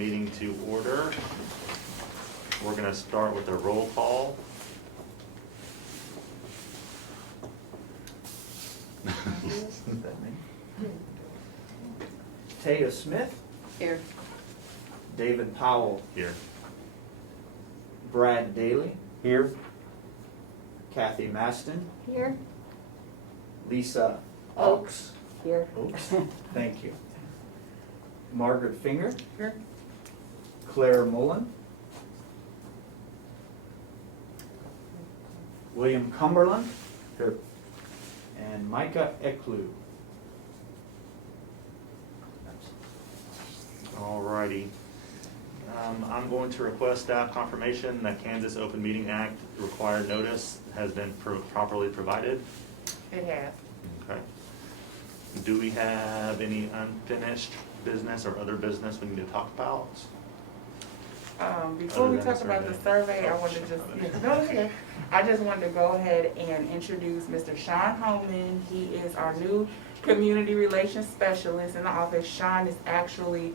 meeting to order. We're going to start with a roll call. Taya Smith. Here. David Powell. Here. Brad Daly. Here. Kathy Maston. Here. Lisa Oaks. Here. Oops, thank you. Margaret Finger. Here. Claire Mullen. William Cumberland. Here. And Micah Eklu. Alrighty. I'm going to request staff confirmation that Kansas Open Meeting Act required notice has been properly provided. It has. Okay. Do we have any unfinished business or other business we need to talk about? Before Other we than talk the about the survey. survey, I wanted to just, I just wanted to go ahead and introduce Mr. Sean Holman. He is our new community relations specialist in the office. Sean has actually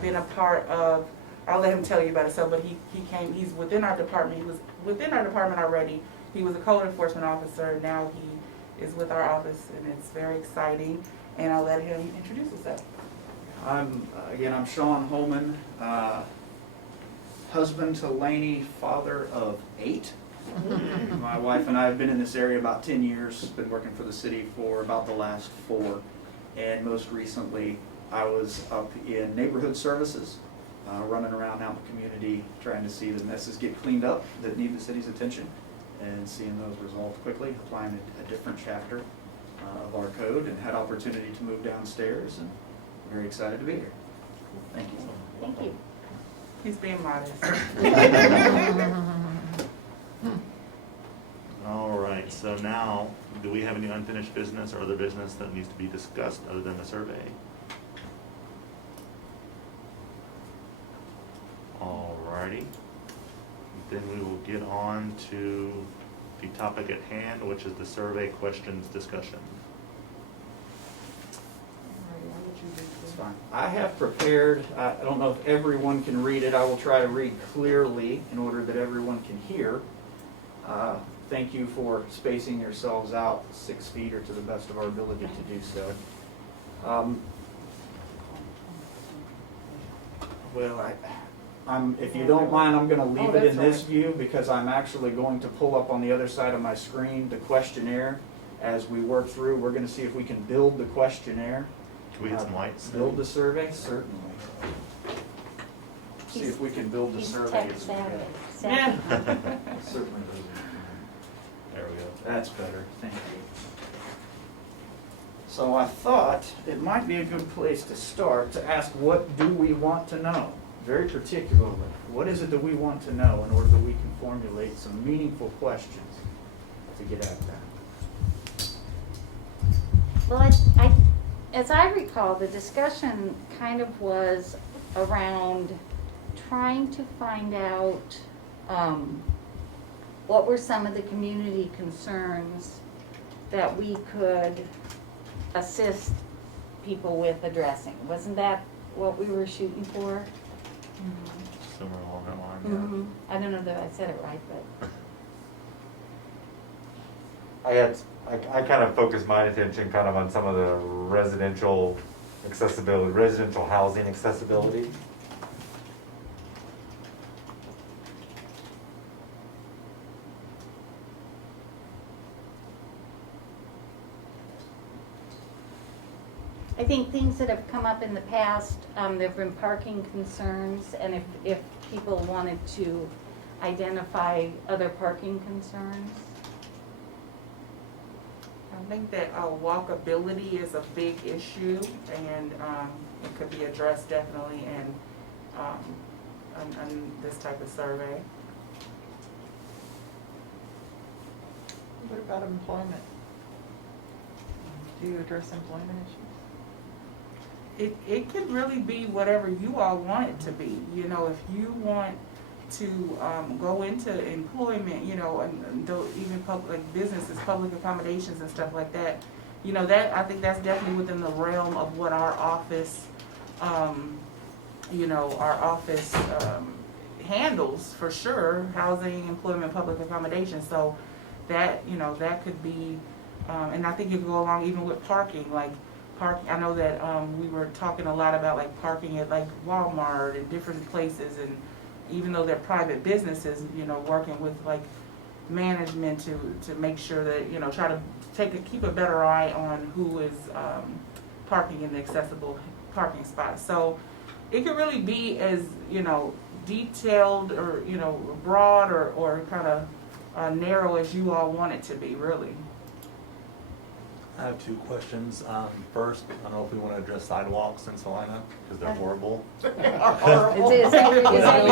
been a part of, I'll let him tell you about himself, but he's within our department. He was within our department already. He was a code enforcement officer. Now he is with our office, and it's very exciting. And I'll let him introduce himself. I'm Sean Holman, husband to Lainey, father of 8. My wife and I have been in this area about 10 years, been working for the city for about the last 4. And most recently, I was up in neighborhood services, running around out in the community, trying to see the messes get cleaned up that need the city's attention, and seeing those resolved quickly, applying a different chapter of our code, and had opportunity to move downstairs, and very excited to be here. Thank you. Thank you. He's being modest. All right, so now, do we have any unfinished business or other business that needs to be discussed other than the survey? All righty. Then we will get on to the topic at hand, which is the survey questions discussion. It's fine. I have prepared, I don't know if everyone can read it. I will try to read clearly in order that everyone can hear. Thank you for spacing yourselves out 6 feet or to the best of our ability to do so. If you don't mind, I'm going to leave it in this view because I'm actually going to pull up on the other side of my screen the questionnaire. As we work through, we're going to see if we can build the questionnaire. Can we hit some lights? Build the survey? Certainly. See if we can build the survey. Tech savvy. Yeah. Certainly. There we go. That's better, thank you. So I thought it might be a good place to start to ask, what do we want to know? Very particularly, what is it that we want to know in order that we can formulate some meaningful questions to get at that? Well, as I recall, the discussion kind of was around trying to find out what were some of the community concerns that we could assist people with addressing. Wasn't that what we were shooting for? Somewhere along that line, yeah. I don't know that I said it right, but I kind of focused my attention kind of on some of the residential accessibility, residential housing accessibility. I think things that have come up in the past, there have been parking concerns, and if people wanted to identify other parking concerns. I think that walkability is a big issue, and it could be addressed definitely in on this type of survey. What about employment? Do you address employment issues? It could really be whatever you all want it to be. You know, if you want to go into employment, you know, and even public businesses, public accommodations and stuff like that, you know, that I think that's definitely within the realm of what our office you know, our office, handles for sure, housing, employment, public accommodation, so that, you know, that could be, and I think it could go along even with parking, like, I know that, we were talking a lot about like parking at like Walmart and different places, and even though they're private businesses, you know, working with like management to make sure that, you know, try to keep a better eye on who is, parking in the accessible parking spots. So it could really be as, you know, detailed or, you know, broad or kind of narrow as you all want it to be, really. I have two questions. First, I don't know if we want to address sidewalks in Salina, because they're horrible. Is that your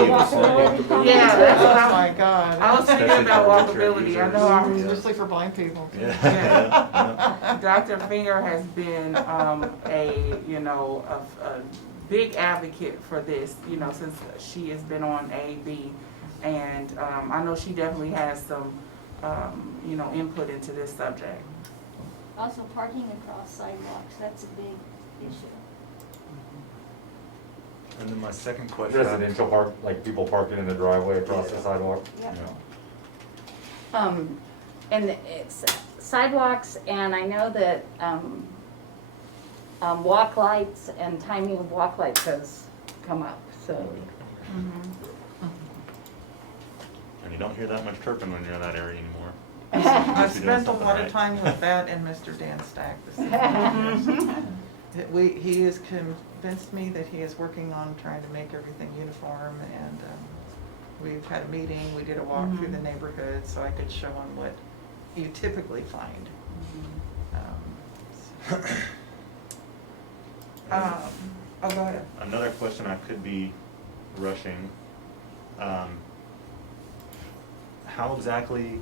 walkability? Yeah, that's what Oh my God. I was thinking about walkability. I know our, Especially for blind people. yeah. Dr. Finger has been a, you know, a big advocate for this, you know, since she has been on AB. And I know she definitely has some, you know, input into this subject. Also, parking across sidewalks, that's a big issue. And then my second question. Residential park, like people parking in the driveway across the sidewalk? Yep. Yeah. And it's sidewalks, and I know that, walk lights and timing of walk lights has come up, so. And you don't hear that much chirping when you're in that area anymore. I Must be doing spent a something lot of right. time with that and Mr. Dan Stack this evening. He has convinced me that he is working on trying to make everything uniform, and we've had a meeting, we did a walk through the neighborhood so I could show him what you typically find. Oh, go ahead. Another question, I could be rushing. How exactly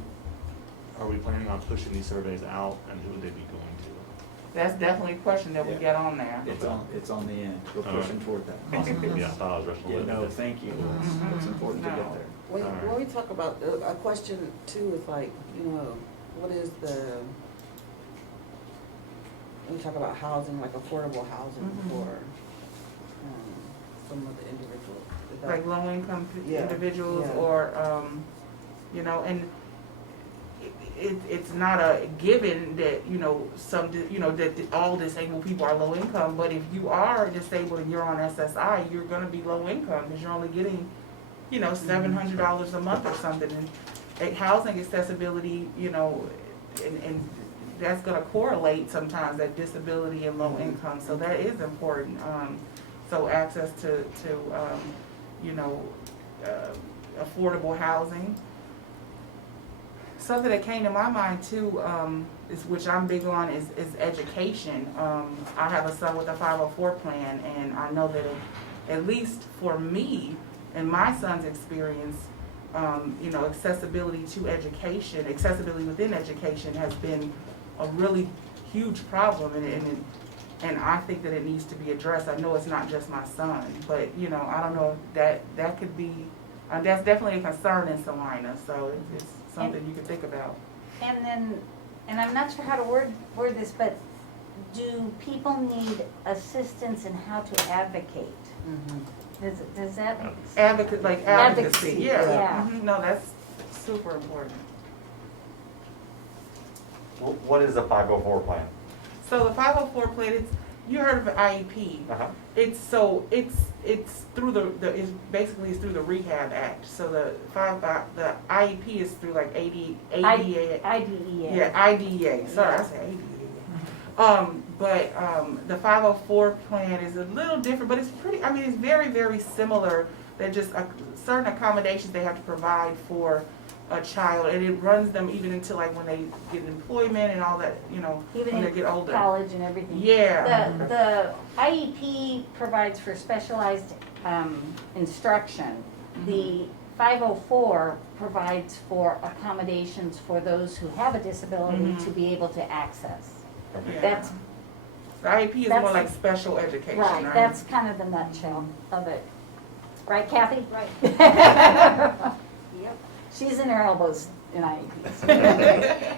are we planning on pushing these surveys out, and who would they be going That's definitely a question that we get on there. It's on the end, we're Alright. pushing toward that. to? Yeah, I thought I was rushing a Yeah, little no, bit. thank you, Mhm. it's important to No. get there. When we talk about, a question too is like, you know, what is when we talk about housing, like affordable housing for some of the individuals? Is that- Like low-income Yeah, individuals yeah. or, you know, and it's not a given that, you know, that all disabled people are low income, but if you are disabled and you're on SSI, you're gonna be low income, because you're only getting, you know, $700 a month or something, and housing accessibility, you know, and that's gonna correlate sometimes, that disability and low income, so that is important. So access to you know, affordable housing. Something that came to my mind too, is, which I'm big on, is education. I have a son with a 504 plan, and I know that at least for me and my son's experience, you know, accessibility to education, accessibility within education has been a really huge problem, and I think that it needs to be addressed. I know it's not just my son, but, you know, I don't know if that could be, that's definitely a concern in Salina, so it's something you could think about. And then, and I'm not sure how to word this, but do people need assistance in how to advocate? Does that? Advocacy, Advocacy, yeah. yeah. No, that's super important. What is a 504 plan? So the 504 plan, you heard of an IEP. It's through it's basically through the Rehab Act. So the IEP is through like ADA. IDEA. Yeah, IDEA. Sorry, I said ADA. But the 504 plan is a little different, but it's pretty. I mean, it's very, very similar. They're just certain accommodations they have to provide for a child, and it runs them even into like when they get employment and all that. You know, Even when they in get older. college and everything. Yeah. The IEP provides for specialized instruction. The 504 provides for accommodations for those who have a disability to be able to access. Yeah. That's The IEP is more that's- like special education, right. right? That's kind of the nutshell of it. Right, Kathy? Right. Yep. She's in her elbows in IEPs.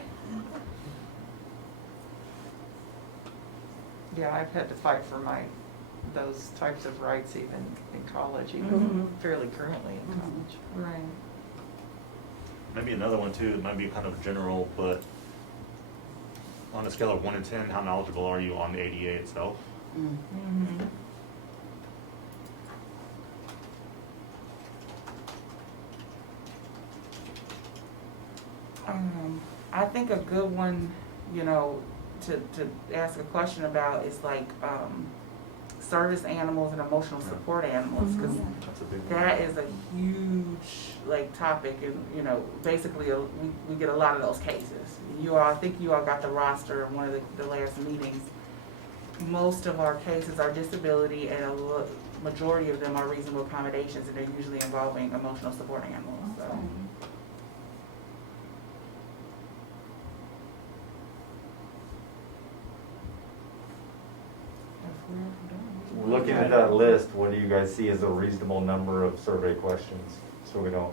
Yeah, I've had to fight for my those types of rights even in college, even Mhm. fairly currently in Mhm. college. Right. Maybe another one too, it might be kind of general, but on a scale of 1 to 10, how knowledgeable are you on the ADA itself? Mm. Mm-hmm. I think a good one, you know, to ask a question about is like, service animals and emotional support animals, because That's a big one. that is a huge, like, topic, and, you know, basically, we get a lot of those cases. I think you all got the roster in one of the last meetings. Most of our cases are disability, and majority of them are reasonable accommodations, and they're usually involving emotional support animals, so. Looking at that list, what do you guys see as a reasonable number of survey questions? So we don't,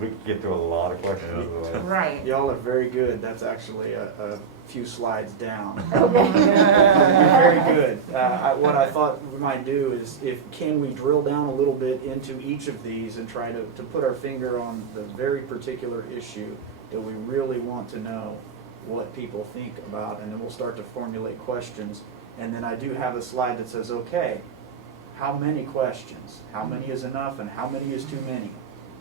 we could get through a lot of questions otherwise. Right. Y'all are very good. That's actually a few slides down. Okay. Very good. What I thought we might do is, can we drill down a little bit into each of these and try to put our finger on the very particular issue that we really want to know what people think about, and then we'll start to formulate questions. And then I do have a slide that says, okay, how many questions? How many is enough and how many is too many?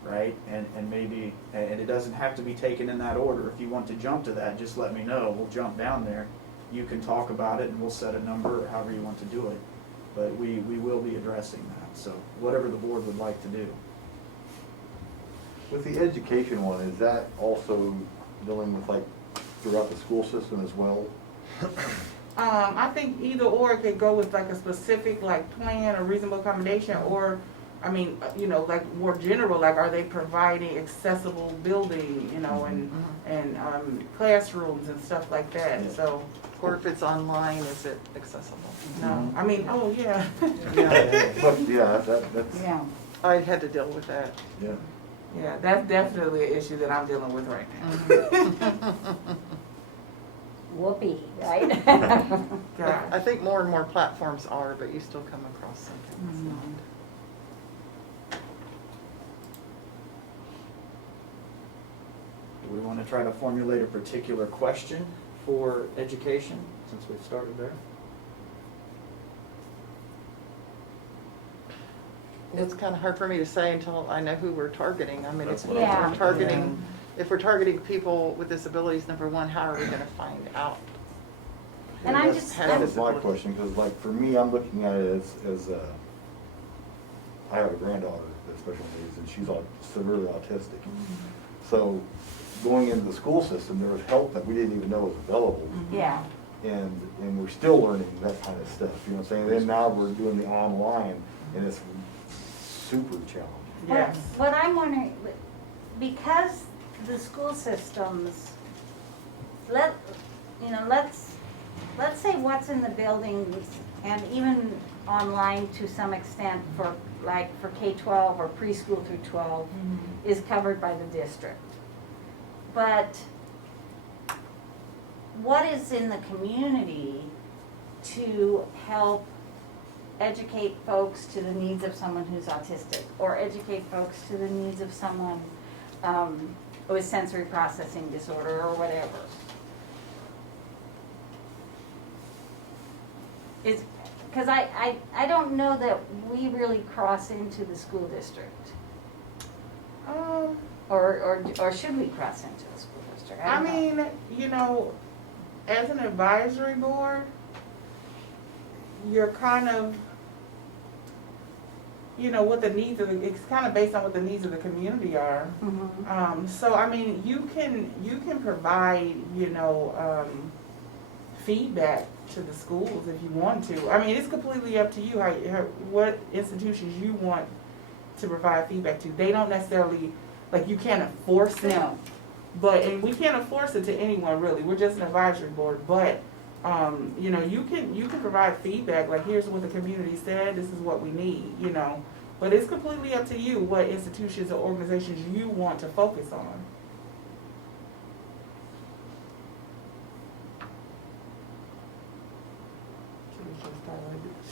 Right? And maybe, and it doesn't have to be taken in that order. If you want to jump to that, just let me know. We'll jump down there. You can talk about it and we'll set a number or however you want to do it. But we will be addressing that. So whatever the board would like to do. With the education one, is that also dealing with like throughout the school system as well? I think either or could go with like a specific like plan or reasonable accommodation, or, I mean, you know, like more general, like are they providing accessible building, you know, and classrooms and stuff like that, Yeah. so, Or if it's online, is it accessible? no, I mean, oh, yeah. But yeah, that's, Yeah. I had to deal with that. yeah. Yeah, that's definitely an issue that I'm dealing with right now. Whoopee, right? I God. think more and more platforms are, but you still come across something that's not. Do we want to try to formulate a particular question for education, since we've started there? It's kind of hard for me to say until I know who we're targeting. I mean, That's if what we're I was targeting, if we're targeting people with disabilities, number one, how are we gonna find out? And I'm just- That was my question, because like for me, I'm looking at it as I have a granddaughter with special needs, and she's severely autistic. So going into the school system, there was help that we didn't even know was available. Yeah. And we're still learning that kind of stuff, you know what I'm saying? Then now we're doing the online, and it's super challenging. Yes. What I'm wondering, because the school systems, let's say what's in the buildings and even online to some extent for K-12 or preschool through 12 is covered by the district. But what is in the community to help educate folks to the needs of someone who's autistic, or educate folks to the needs of someone with sensory processing disorder or whatever? Because I don't know that we really cross into the school district. Or should we cross into the school district? I don't know. mean, you know, as an advisory board, you're kind of, you know, what the needs of it's kind of based on what the needs of the community are. Mhm. So I mean, you can provide, you know, feedback to the schools if you want to. I mean, it's completely up to you what institutions you want to provide feedback to. They don't necessarily, like, you can't enforce it. No. And we can't enforce it to anyone really. We're just an advisory board. But you know, you can provide feedback, like, here's what the community said, this is what we need, you know. But it's completely up to you what institutions or organizations you want to focus on.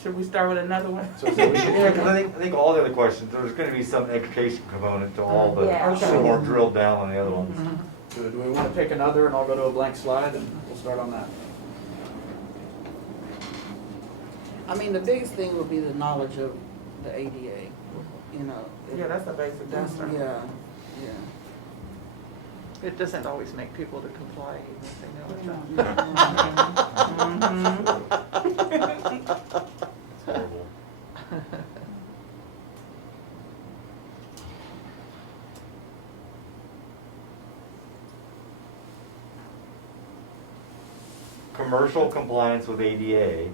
Should we start with another one? So is that what you Yeah, do? 'cause I think all the other questions, there's gonna be some education component to all, but Yeah. a little more drilled down on the other ones. Do we want to pick another, and I'll go to a blank slide, and we'll start on that? I mean, the biggest thing would be the knowledge of the ADA, you know. Yeah, that's a basic That's, concern. yeah, yeah. It doesn't always make people to comply, even if they know it. It's horrible. Commercial compliance with ADA.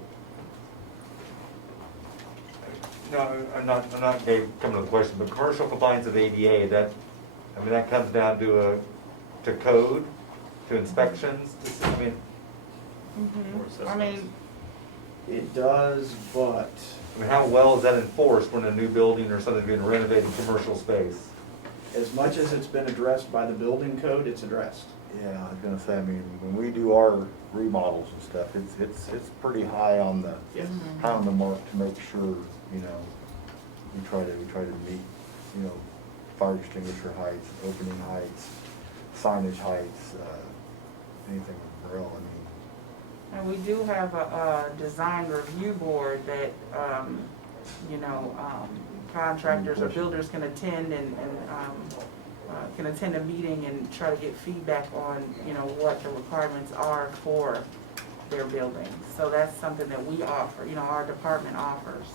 No, I'm not coming to the question, but commercial compliance with ADA, that, I mean, that comes down to code, to inspections, I mean, I mean, It does, but how well is that enforced when a new building or something being renovated, commercial space? as much as it's been addressed by the building code, it's addressed. Yeah, I was gonna say, I mean, when we do our remodels and stuff, it's pretty high on the, Yes. high on the mark to make sure, you know, we try to meet, you know, fire extinguisher heights, opening heights, signage heights, anything with grill, I mean. and we do have a design review board that, contractors or builders can attend and can attend a meeting and try to get feedback on, what the requirements are for their building. So that's something that we offer, our department offers.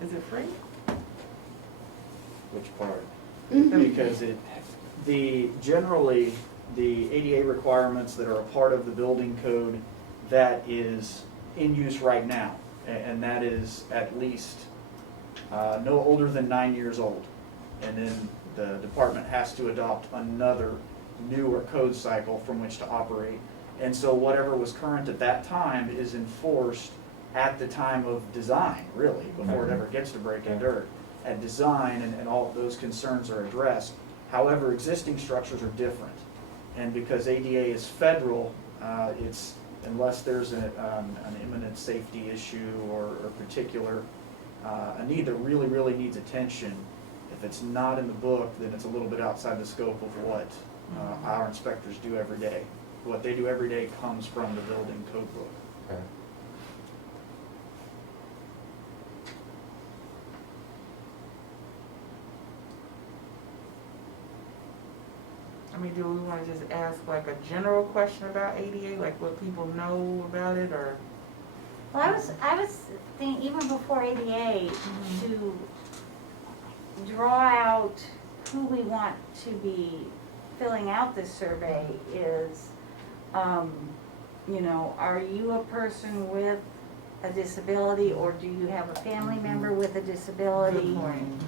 Is it free? Which part? Because generally, the ADA requirements that are a part of the building code, that is in use right now. And that is at least no older than 9 years old. And then the department has to adopt another newer code cycle from which to operate. And so whatever was current at that time is enforced at the time of design, really, before it ever gets to breaking dirt. At design, and all of those concerns are addressed. However, existing structures are different. And because ADA is federal, it's, unless there's an imminent safety issue or particular, a need that really, really needs attention, if it's not in the book, then it's a little bit outside the scope of what our inspectors do every day. What they do every day comes from the building code book. Okay. I mean, do we want to just ask like a general question about ADA, like what people know about it, or? Well, I was thinking, even before ADA, to draw out who we want to be filling out this survey is, are you a person with a disability, or do you have a family member with a disability? Good point.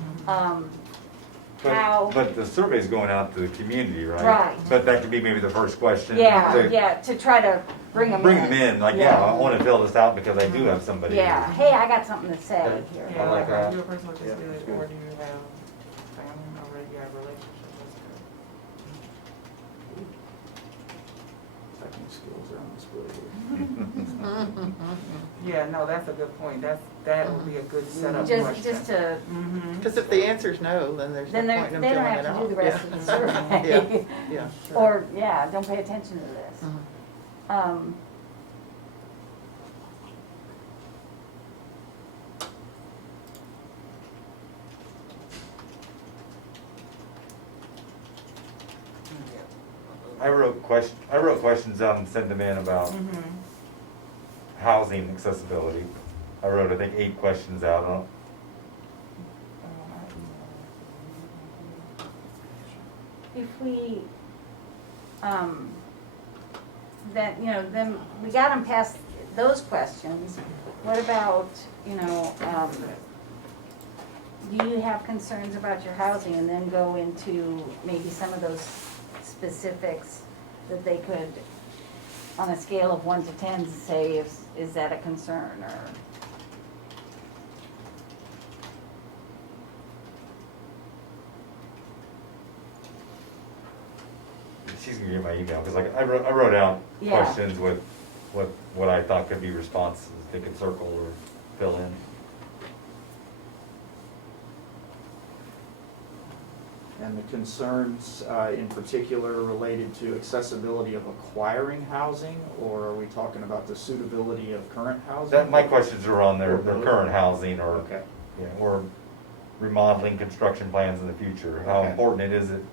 How? But the survey's going out to the community, right? Right. But that could be maybe the first question. To try to bring them in. Bring them in, like, yeah, I wanna fill this out because I do have somebody. Yeah, hey, I got something to say here. Yeah, like like, that. are you a person with Yeah, disability, that's good. or do you have family, or do you have relationships? Technical skills are on display here. Yeah, no, that's a good point, that would be a good setup question. Just to, Mhm. Because if the answer's no, then there's no then point in they them don't filling have it to out. do the rest of the survey. Yeah, yeah. Sure. Or, don't pay attention to this. Mhm. I wrote questions down and sent them in about Mhm. housing accessibility. I wrote, I think, 8 questions out on. If we, then we got them past those questions. What about, do you have concerns about your housing? And then go into maybe some of those specifics that they could, on a scale of 1 to 10, say, is that a concern, or? She's gonna get my email, because like, I wrote out Yeah. questions with what I thought could be responses they could circle or. fill in. And the concerns in particular related to accessibility of acquiring housing, or are we talking about the suitability of current housing? My questions are on their Or both? current housing or, Okay. yeah, or remodeling construction plans in the future. How Okay. important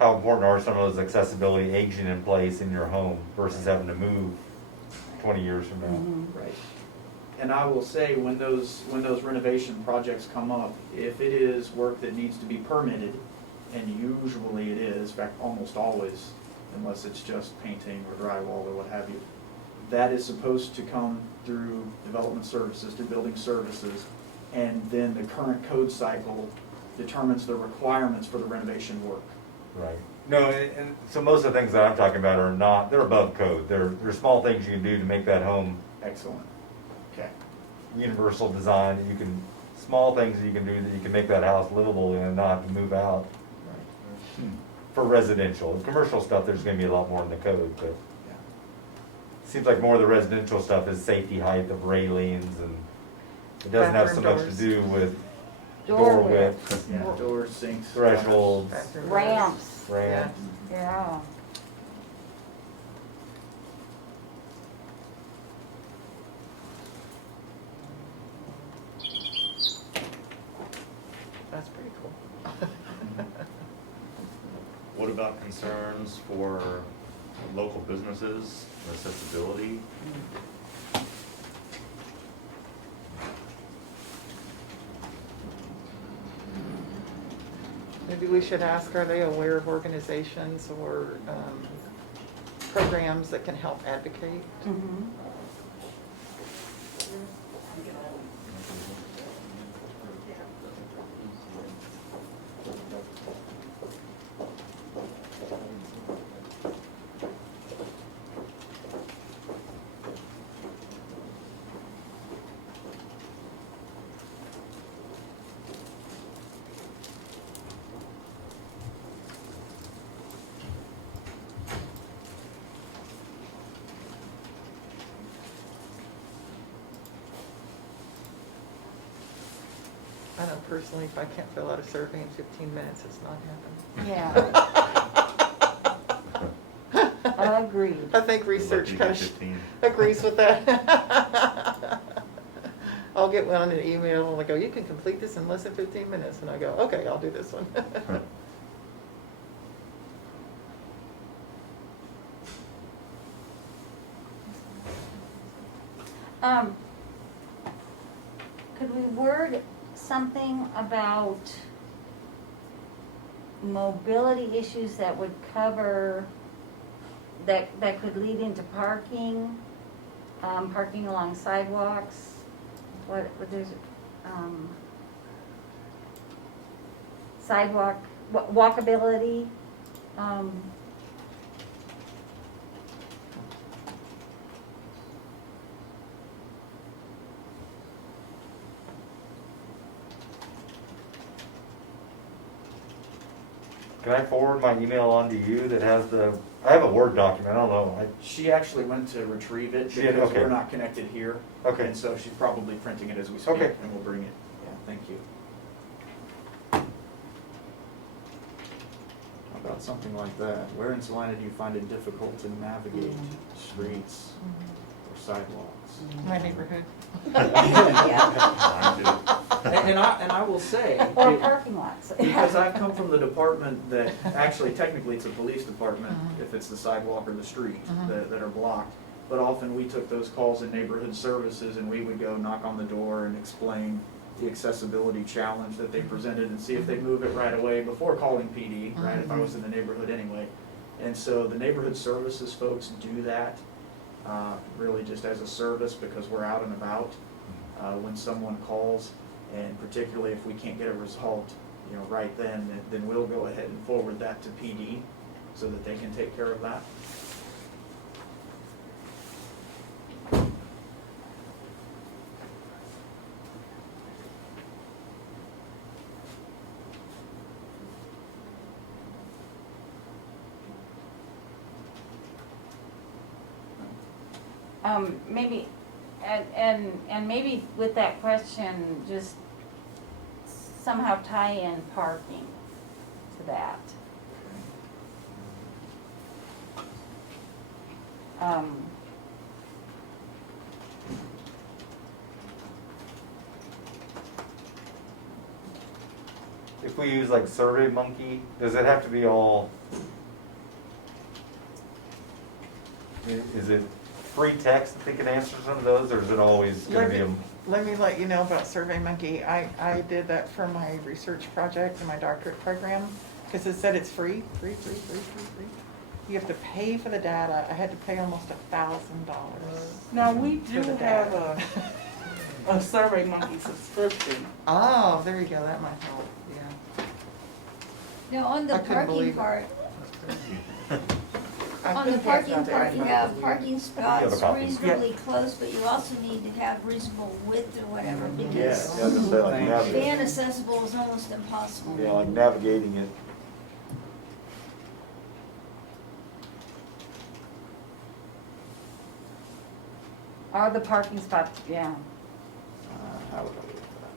how important are some of those accessibility aging in place in your home versus having to move 20 years from now? Right. And I will say, when those renovation projects come up, if it is work that needs to be permitted, and usually it is, in fact, almost always, unless it's just painting or drywall or what have you, that is supposed to come through development services, to building services, and then the current code cycle determines the requirements for the renovation work. Right. No, and so most of the things that I'm talking about are not, they're above code. They're small things you can do to make that home Excellent. Okay. universal design. That you can, small things that you can do that you can make that house livable and not have to move out. Right. For residential. The commercial stuff, there's gonna be a lot more in the code, but Yeah. it seems like more of the residential stuff is safety height of railings, and it doesn't have so Bathroom much doors. to do with Door door width. width, Yeah, doors, sinks. thresholds, Bathroom Ramps, ramps. yeah. That's pretty cool. What about concerns for local businesses, accessibility? Maybe we should ask, are they aware of organizations or programs that can help advocate? Mhm. I know personally, if I can't fill out a survey in 15 minutes, it's not happening. Yeah. Agreed. I think We're research lucky kind to get of 15. agrees with that. I'll get one on an email and I go, you can complete this in less than 15 minutes. And I go, okay, I'll do this one. Could we word something about mobility issues that would cover, that could lead into parking, parking along sidewalks? What there's, sidewalk, walkability, Can I forward my email on to you that has I have a Word document, I don't know. She actually went to retrieve it She did, because okay. we're not connected here. Okay. And so she's probably printing it as we speak, Okay. and we'll bring it. Yeah, thank you. How about something like that? Where in Salina do you find it difficult to navigate streets or sidewalks? My neighborhood. Mine too. And I will say, or parking lots. because I've come from the department that, actually technically it's a police department, if it's the sidewalk or the street that are blocked. But often we took those calls in neighborhood services and we would go knock on the door and explain the accessibility challenge that they presented and see if they'd move it right away before calling PD, right, if I was in the neighborhood anyway. And so the neighborhood services folks do that, really just as a service because we're out and about when someone calls. And particularly if we can't get it resolved, right then we'll go ahead and forward that to PD so that they can take care of that. Maybe And maybe with that question, just somehow tie in parking to that. If we use like Survey Monkey, does it have to be all? Is it free text that they can answer some of those, or is it always gonna be a? Let me let you know about SurveyMonkey. I did that for my research project and my doctorate program, because it said it's free. You have to pay for the data. I had to pay almost $1,000. Now, we For do the have data. a Survey Monkey subscription. Oh, there you go, that might help, yeah. Now, on the I couldn't parking believe it. part, I on the think that's parking out there. part, you have parking spots copies. reasonably close, but you also need to have reasonable width or whatever, because Yeah, I was gonna say, like Thank you. being navigating, accessible is almost impossible. yeah, like navigating it. Are the parking spots, yeah. How would I leave that?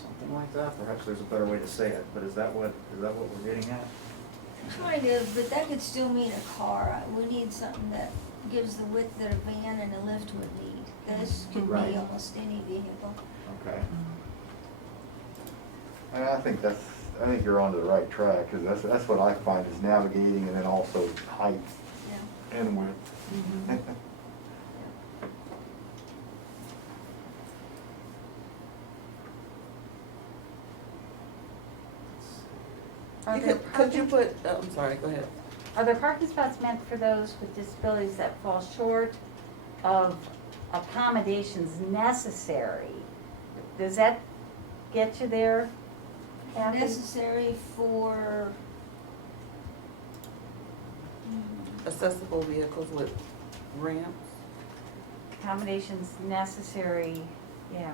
Something like that, perhaps there's a better way to say it, but is that what we're getting at? Kind of, but that could still mean a car. We need something that gives the width that a van and a lift would need. This could be Right. almost any vehicle. Okay. And I think you're onto the right track, because that's what I find is navigating and then also height Yeah. and width. Are You there could you parking- put, I'm sorry, go ahead. Are there parking spots meant for those with disabilities that fall short of accommodations necessary? Does that get you there, Kathy? Necessary for, Accessible vehicles with ramps. Accommodations necessary, yeah.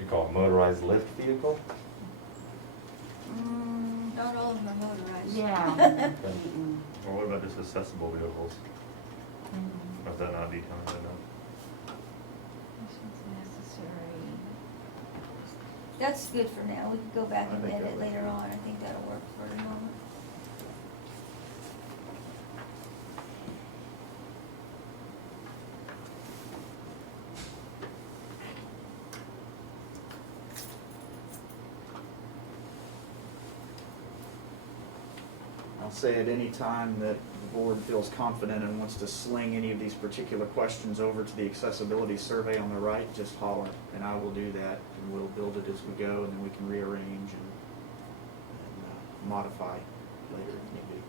You call it motorized lift vehicle? not all of them are motorized. Yeah. Mm-mm. Or what about just accessible vehicles? Mm. Or is that not determined enough? Accommodations necessary. That's good for now. We can go back I and think that edit would later be- on. I think that'll work for the moment. I'll say at any time that the board feels confident and wants to sling any of these particular questions over to the accessibility survey on the right, just holler, and I will do that, and we'll build it as we go, and then we can rearrange and modify later if need be.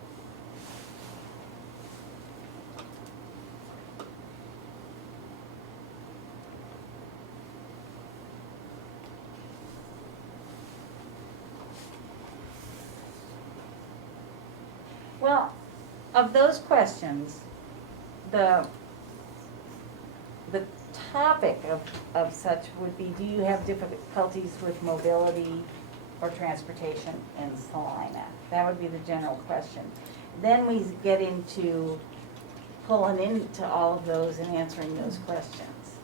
Well, of those questions, the topic of such would be, do you have difficulties with mobility or transportation in Salina? That would be the general question. Then we get into pulling into all of those and answering those questions.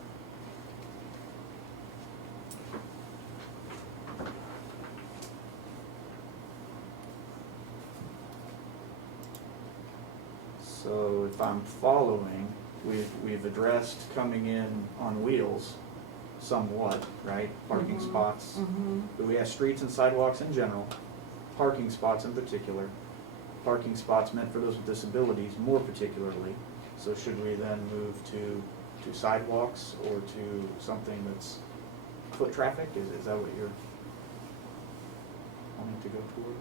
So if I'm following, we've addressed coming in on wheels somewhat, right? Parking Mhm. spots. Mm-hmm. But we have streets and sidewalks in general, parking spots in particular, parking spots meant for those with disabilities more particularly. So should we then move to sidewalks or to something that's foot traffic? Is that what you're wanting to go toward?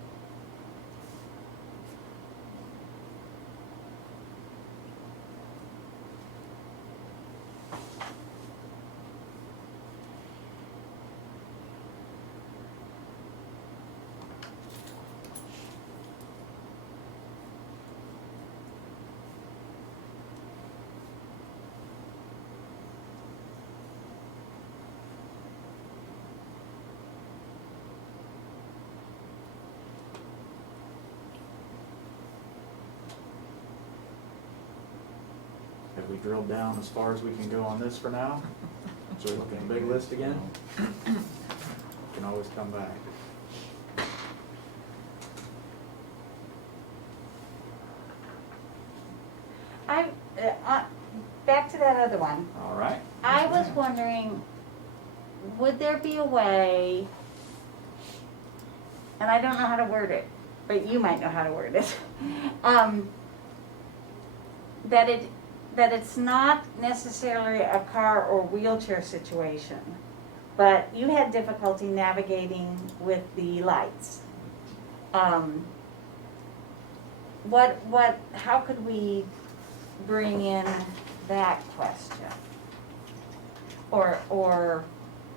we drilled down as far as we can go on this for now? So we're looking at a big list again? Can always come back. Back to that other one. All right. I Yes, was ma'am. wondering, would there be a way, and I don't know how to word it, but you might know how to word it, that it's not necessarily a car or wheelchair situation, but you had difficulty navigating with the lights. How could we bring in that question? Or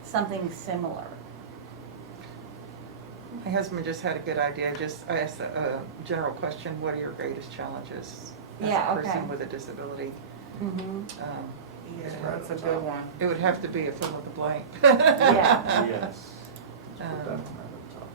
something similar? My husband just had a good idea. I asked a general question, what are your greatest challenges as Yeah, a okay. person with a disability? Mm-hmm. Yeah, that's a good one. It would have to be a fill in the blank. Yeah. Yes. Let's put that one right up top.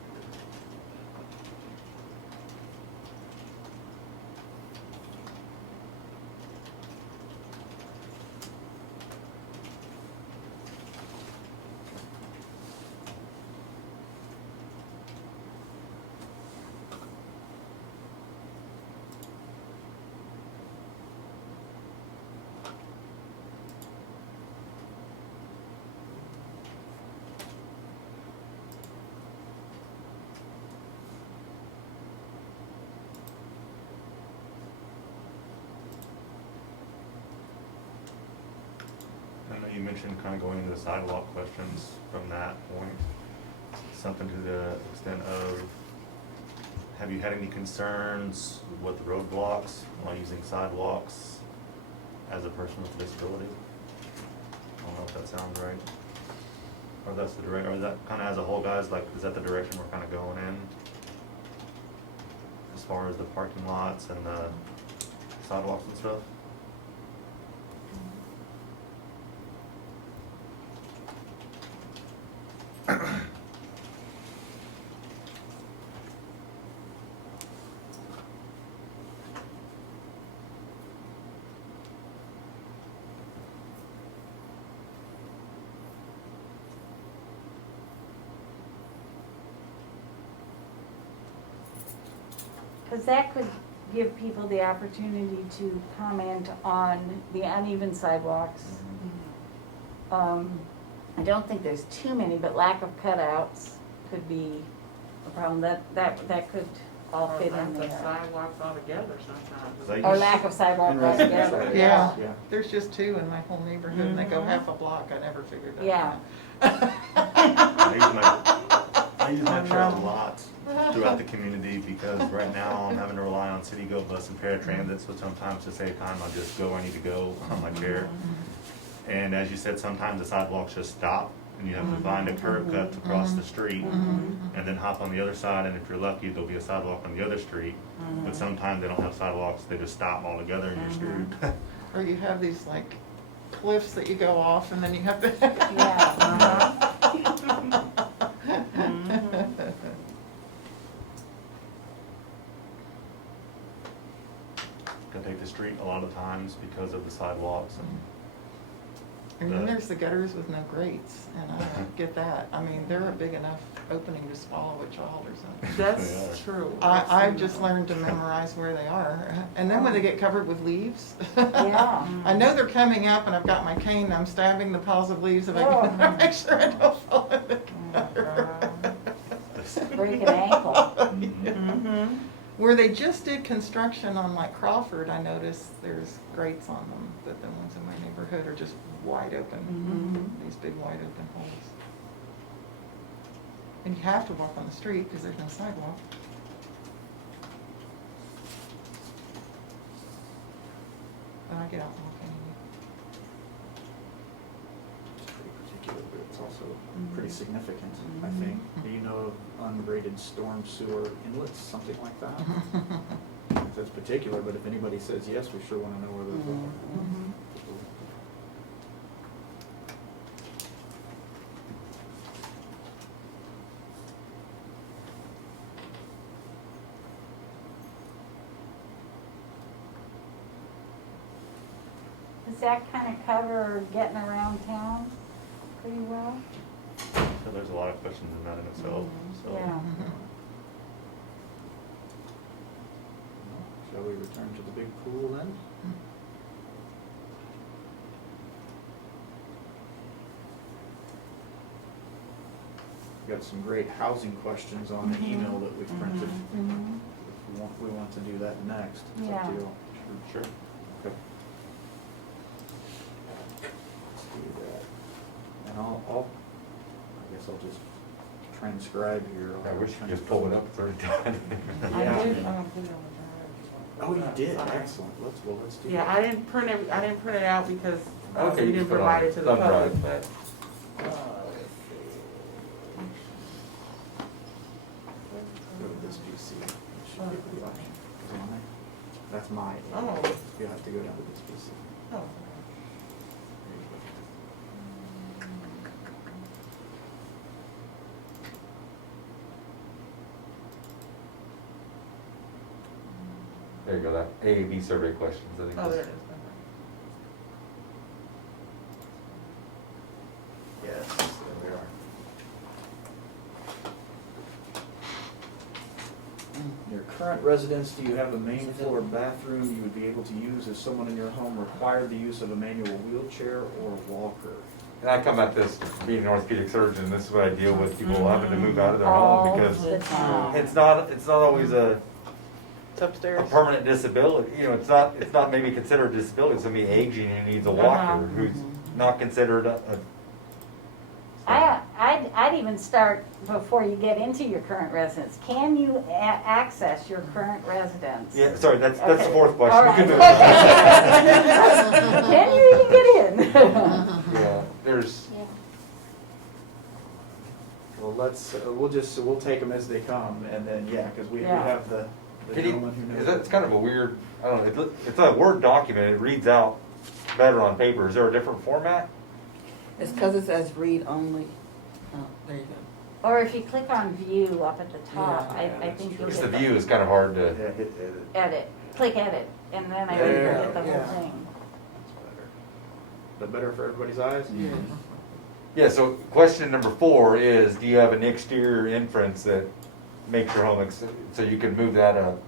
I know you mentioned kind of going into the sidewalk questions from that point. Something to the extent of, have you had any concerns with roadblocks while using sidewalks as a person with a disability? I don't know if that sounds right. Or that's the direct, or is that kind of as a whole, guys, like, is that the direction we're kind of going in? As far as the parking lots and the sidewalks and stuff? Because that could give people the opportunity to comment on the uneven sidewalks. I don't think there's too many, but lack of cutouts could be a problem. That could all Or fit in not the there. sidewalks altogether sometimes. Like- Or lack of sidewalk In residential altogether. areas. Yeah. Yeah. There's just two in my whole neighborhood and they go Mhm. half a block. I never figured that Yeah. out. I use my trail a lot throughout the community because right now I'm having to rely on City Go Bus and paratransit, so sometimes to save time, I just go where I need to go on my chair. And as you said, sometimes the sidewalks just stop and you have to find a curb cut to cross the street and then hop on the other side, and if you're lucky, there'll be a sidewalk on the other street. But sometimes they don't have sidewalks, they just stop altogether and you're screwed. Or you have these like cliffs that you go off and then you have to. Yeah. Can take the street a lot of times because of the sidewalks And then there's the gutters with no grates, and I don't get that. I mean, they're a big enough opening to swallow a child or something. That's true. I've just learned to memorize where they are. And then when they get covered with leaves. Yeah. I know they're coming up and I've got my cane and I'm stabbing the piles of leaves if I can make sure I don't fall in the gutter. Break an ankle. Mm-hmm. Where they just did construction on like Crawford, I noticed there's grates on them, but the ones in my neighborhood are just wide open. These big wide open holes. And you have to walk on the street because there's no sidewalk. But I get out and walk anyway. It's pretty particular, but it's also pretty significant, I think. Do you know of ungraded storm sewer inlets, something like that? If that's particular, but if anybody says yes, we sure want to know where those are. that kind of cover getting around town pretty well? So there's a lot of questions in that in itself, so. Yeah. Shall we return to the big pool then? We've got some great housing questions on the email that we've printed. Mhm. If we want to do that next, it's up to Yeah. you. Sure. Okay. Let's do that. And I guess I'll just transcribe here. I wish you could just pull it up, it's already done. I Yeah. did, put it on the drive. Oh, you did, Sorry. excellent, let's do that. Yeah, I didn't print it out because Okay, we you didn't put it on provide it to the thumb drive. public, but. Let's see. Go to this PC. It should be the option. Is it on there? That's my. Oh. You have to go down to this PC. Oh. There you go. There you go, that AAB survey questions, I think. Oh, there it is- is. Yes, there we are. Your current residence, do you have a main floor bathroom you would be able to use if someone in your home required the use of a manual wheelchair or walker? And I come at this, being an orthopedic surgeon, this is what I deal with, people having to move out of their home All because the time. it's not always a It's upstairs. permanent disability, you know, it's not maybe considered a disability, it's somebody aging who needs a walker, who's not considered a, I'd even start before you get into your current residence. Can you access your current residence? yeah, sorry, that's the Okay. fourth question. All You right. can move on. Can you even get in? Yeah, there's, Yeah. Well, we'll take them as they come, and then, yeah, because we Yeah. have the can you, gentleman who knows. it's kind of a weird, I don't know, it's a Word document, it reads out better on paper, is there a different format? It's because it says read only. Oh, there you go. Or if you click on view up at the top, Yeah, I that's think you'll Because get the view is kind of hard to, Yeah, hit edit. edit. Click edit, and then I There think you you'll go, get the yeah. whole thing. That's better. Is that better for everybody's eyes? Yeah. yeah, so question number 4 is, do you have an exterior entrance that makes your home, so you can move that up?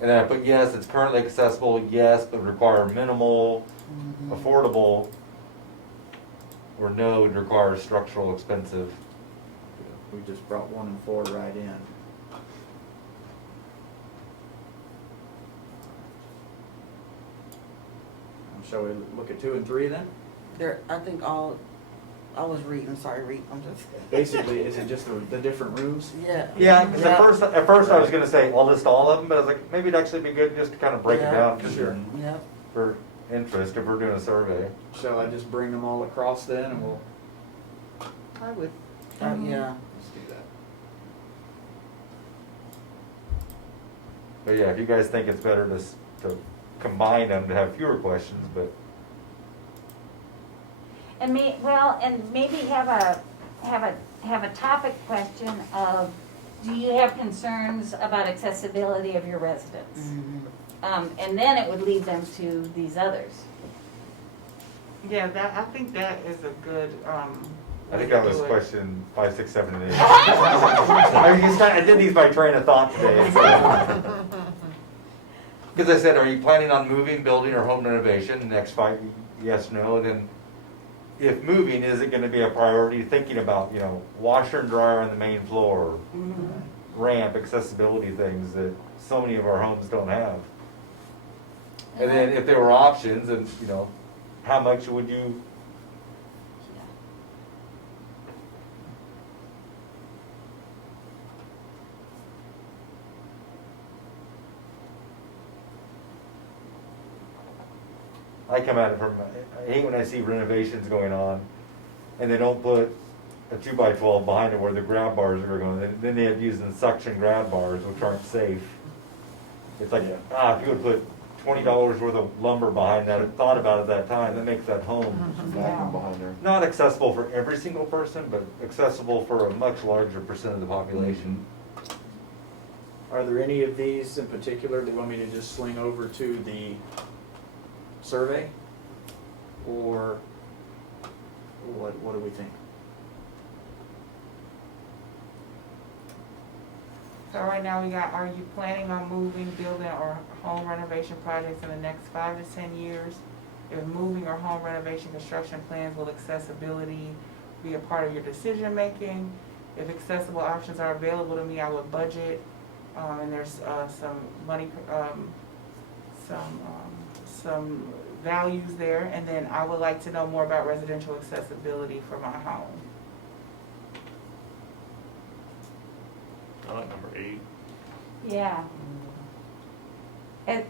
And then I put yes, it's currently accessible, yes, but require minimal, affordable, or no, would require structural expensive. We just brought 1 and 4 right in. Shall we look at 2 and 3 then? There, I think I was reading, sorry, I'm just. Basically, is it just the different rooms? Yeah. Yeah, because at first I was gonna say, I'll list all of them, but I was like, maybe it'd actually be good just to kind of break it Yeah. down, just Sure. Yep. for interest, if we're doing a survey. Shall I just bring them all across then, and we'll, I would. Yeah. let's do that. But yeah, if you guys think it's better to combine them to have fewer questions, but. And maybe have a topic question of, do you have concerns about accessibility of your residence? And then it would lead them to these others. Yeah, I think that is a good, I think way that to was do it. question 5, 6, 7, and 8. I did these by train of thought today. Because I said, are you planning on moving, building, or home renovation? Next 5, yes, no. And then, if moving, is it going to be a priority? Thinking about, washer and dryer on the main floor, ramp, accessibility things that so many of our homes don't have. And then, if there were options, and how much would you? I come at it from, I hate when I see renovations going on and they don't put a 2x12 behind it where the grab bars are going. Then they have using suction grab bars, which aren't safe. It's like, if you would put $20 worth of lumber behind that, and thought about it at that time, that makes that home Vacuum behind there. not accessible for every single person, but accessible for a much larger percent of the population. Are there any of these in particular that you want me to just swing over to the survey? Or what do we think? So right now we got, are you planning on moving, building, or home renovation projects in the next 5 to 10 years? If moving or home renovation construction plans, will accessibility be a part of your decision making? If accessible options are available to me, I would budget, and there's some money, some values there. And then I would like to know more about residential accessibility for my home. I like number 8. Yeah.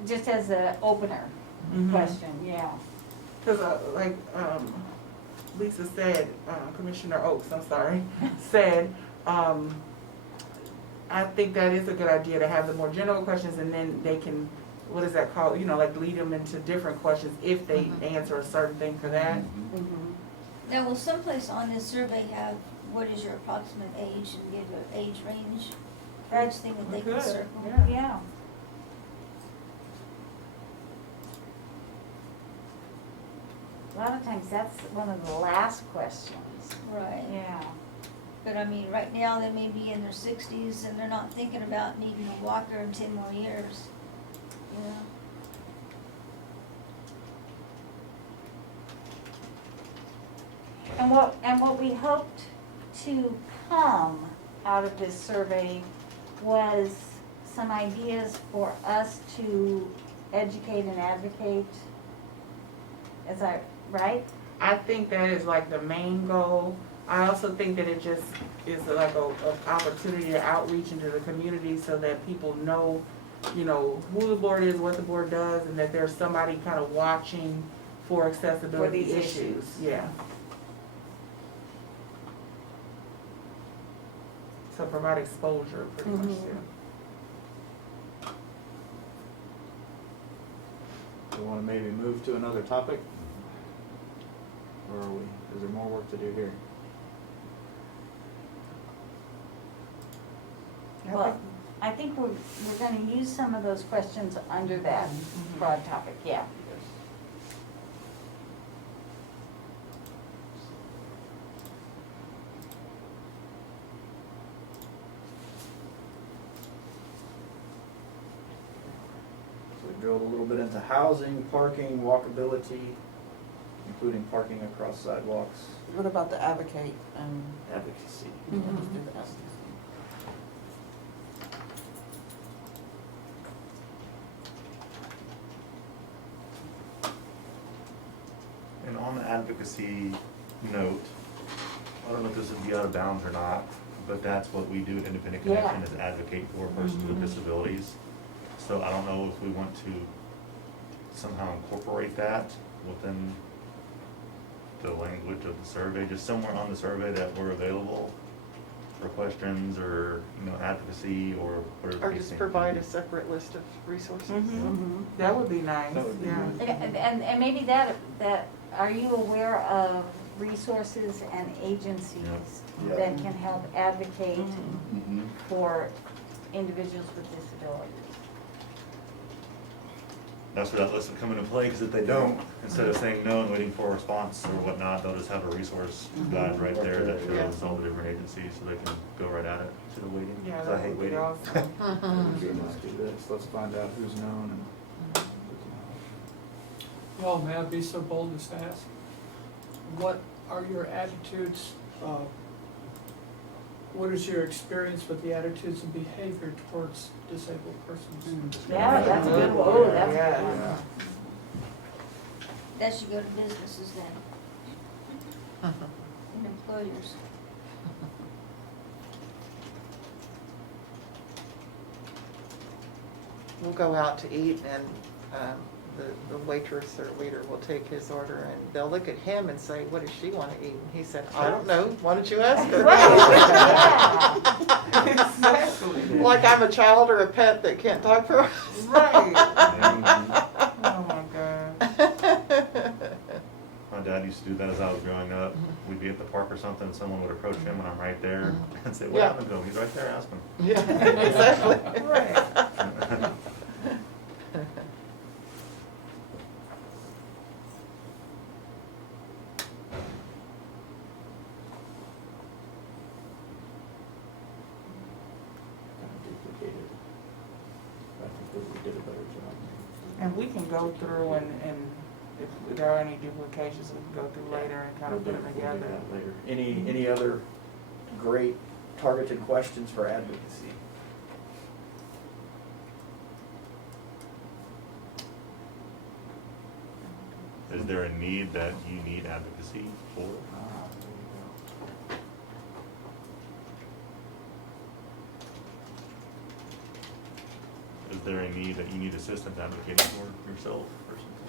Just as an opener question, yeah. Because Lisa said, Commissioner Oaks, I'm sorry, said, I think that is a good idea to have the more general questions, and then they can, what is that called, like lead them into different questions if they answer a certain thing for that. Now, will someplace on this survey have what is your approximate age and give an age range for each thing that they can Good, circle? yeah. Yeah. A lot of times that's one of the last questions. Right. Yeah. But I mean, right now, they may be in their 60s and they're not thinking about needing a walker in 10 more years. You know? And what we hoped to come out of this survey was some ideas for us to educate and advocate. Is that right? I think that is like the main goal. I also think that it just is like a opportunity to outreach into the community so that people know, who the board is, what the board does, and that there's somebody kind of watching for accessibility these issues. issues. Yeah. So provide exposure pretty much, yeah. Do we want to maybe move to another topic? Or is there more work to do here? Well, I think we're gonna use some of those questions under that broad topic, yeah. So we drilled a little bit into housing, parking, walkability, including parking across sidewalks, What about the advocate and? advocacy. Let's do the advocacy. And on the advocacy note, I don't know if this would be out of bounds or not, but that's what we do at Independent Connection, is advocate for persons with disabilities. So I don't know if we want to somehow incorporate that within the language of the survey, just somewhere on the survey that we're available for questions or, advocacy or whatever. Or the case just may provide be. a separate list of resources. That would be nice, That would be yeah. good. And maybe that, are you aware of resources and agencies Yeah. that can help advocate Mhm. for individuals with disabilities? That's where that list would come into play, because if they don't, instead of saying no and waiting for a response or whatnot, they'll just have a resource guide right there that shows all the different agencies, so they can go right at it instead of waiting, Yeah, because I that hate would be waiting. awesome. Let's do this, let's find out who's known and who's not. Well, may I be so bold as to ask, what are your attitudes, what is your experience with the attitudes and behavior towards disabled persons? Yeah, that's a good one. Oh, that's a good Yeah. one. That should go to businesses then. And employers. We'll go out to eat and the waitress or waiter will take his order and they'll look at him and say, what does she want to eat? And he said, I don't know, why don't you ask her? Exactly. Like I'm a child or a pet that can't talk for us. Right. Oh my God. My dad used to do that as I was growing up. We'd be at the park or something, and someone would approach him, and I'm right there, and say, what Yeah. happened to him? He's right there, ask him. Yeah, exactly. Right. Right. And we can go through and if there are any duplications, we can go through later and kind of put them We'll do together. that later. Any other great targeted questions for advocacy? Is there a need that you need advocacy for? There you Is there a need that you need assistance advocating for yourself or something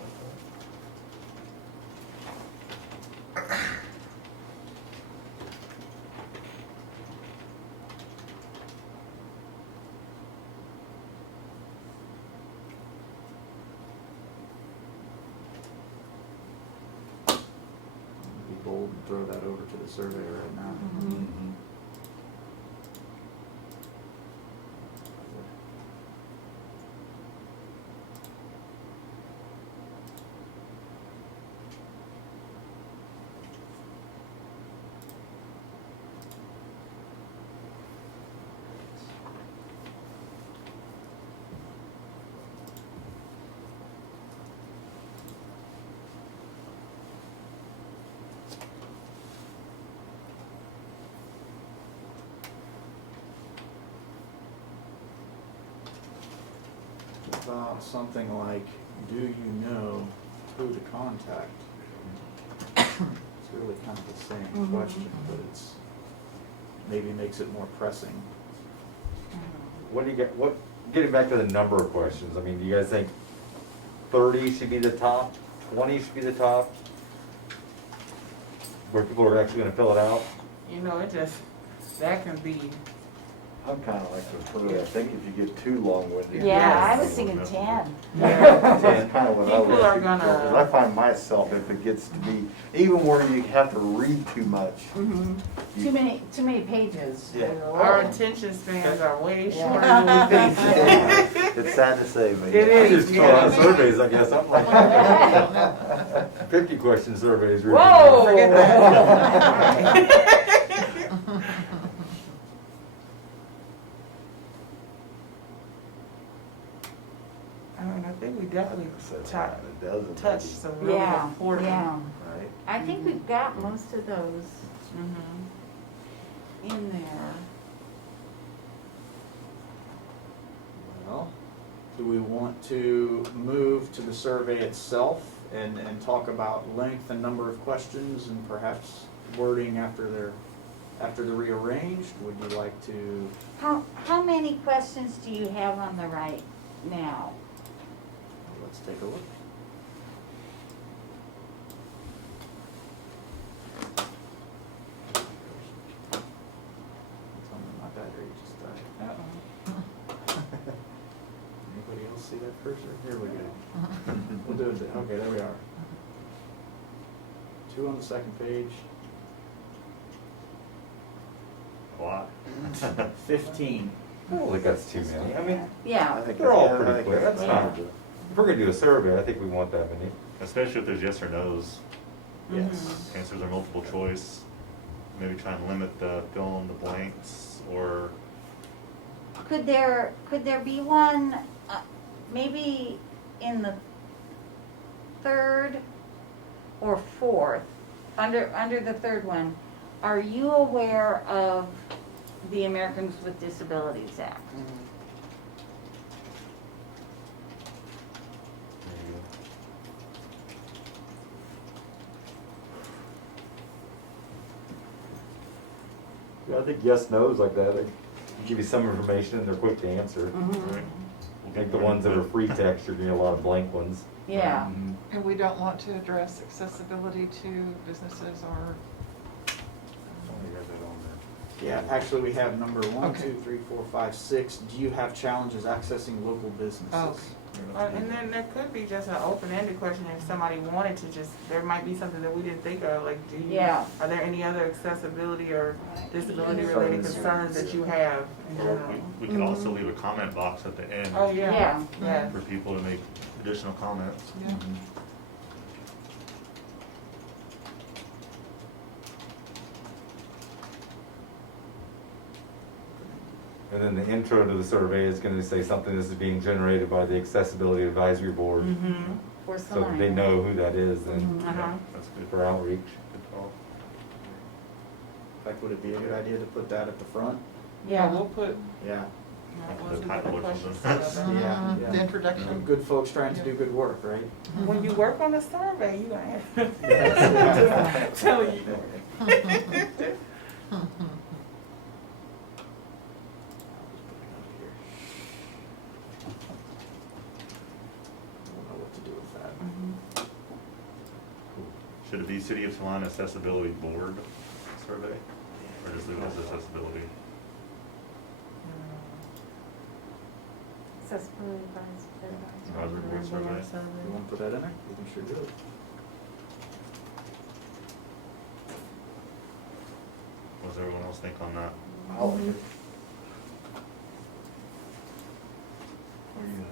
like that? go. Be bold and throw that over to the surveyor right now. Mm-hmm. About something like, do you know who to contact? It's really kind of the same question, but it's, maybe makes it more pressing. What do you get, getting back to the number of questions, I mean, do you guys think 30 should be the top, 20 should be the top? Where people are actually gonna fill it out? You know, it just, that can be, I'm kinda like the further, I think if you get too long-winded. Yeah, I was Yes. thinking 10. yeah, That's kind of what I People would. are gonna- Because I find myself, if it gets to be, even where you have to read too much. Too many pages. Yeah. our attention spans are way Yeah. shorter than we think. It's sad to say, but. It yeah. I is. just fill out Yeah. surveys, I guess, I'm like 50 question surveys. written. Whoa! Forget that. I mean, I think we definitely So, touched a dozen touched maybe. some really Yeah, important, yeah. right? I think we've got most of those Mm-hmm. in there. Well, do we want to move to the survey itself and talk about length and number of questions and perhaps wording after they're rearranged? Would you like to? How many questions do you have on the right now? Let's take a look. Tell me my battery just died. Anybody else see that cursor? Here we go. We'll do it. Okay, there we are. 2 on the second page. A lot. 15. I don't think that's too many, I mean, I Yeah, think they're all it's- I pretty think quick, it's that's fine. fine. If we're gonna do a survey, I think we want that many. Especially if there's yes or no's, Yes. answers are multiple choice. Maybe try and limit the fill in the blanks or could there be one, maybe in the third or fourth, under the third one, are you aware of the Americans with Disabilities Act? Yeah, I think yes, no's like that, they give you some information and they're quick to answer. right. I think the ones that are free text, you're getting a lot of blank ones. Yeah, Mhm. And we don't want to address accessibility to businesses or, Yeah, actually, we have number 1, Okay. 2, 3, 4, 5, 6. Do you have challenges accessing local businesses? Okay. And then there could be just an open-ended question if somebody wanted to just, there might be something that we didn't think of, like, do you, Yeah. are there any other accessibility or Right. disability-related concerns that you have in Or general? we could also leave a comment box at the end Oh, yeah. Yeah. Yeah. for people to make additional comments. yeah. And then the intro to the survey is gonna say something, this is being generated by the Accessibility Advisory Board. Mm-hmm. For So that they Salina. know who that is and Uh-huh. That's good. for outreach. Good call. In fact, would it be a good idea to put that at the front? Yeah, we'll put, Yeah. we'll The do title the or questions something. together. Yeah, The yeah. Mm-hmm. introduction. Good folks trying to do good work, right? When you work on a survey, you gonna have. Yeah. Tell you. I don't know what to do with that. Should it be City of Salina Accessibility Board survey? Or just leave it as accessibility? Accessibility Advisory Board survey? You wanna put that in there? You think should do it? What does everyone else think on that? I like it. What do you think?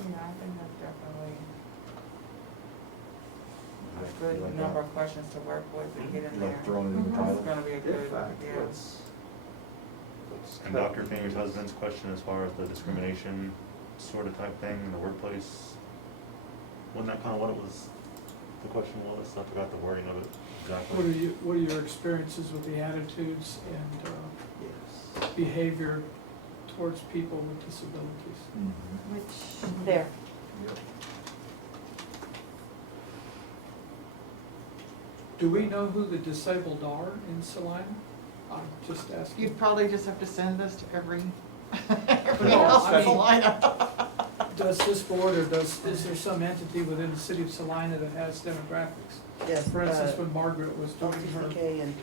Yeah, I think that's definitely a You good like number that? of questions to work with and get in there. Like throwing it in the Mhm. It's title? gonna be a good, In fact, yeah. let's And cut- Dr. Finger's husband's question as far as the discrimination sort of type thing in the workplace, wasn't that kind of what it was, the question was? I forgot the wording of it exactly. What are your experiences with the attitudes and Yes. behavior towards people with disabilities? Mhm. Which, there. Yep. Do we know who the disabled are in Salina? I'm just asking. You'd probably just have to send this to every No, house I in mean- Salina. Does this board or is there some entity within the city of Salina that has demographics? Yes, For instance, when Margaret was doing her, LCCK and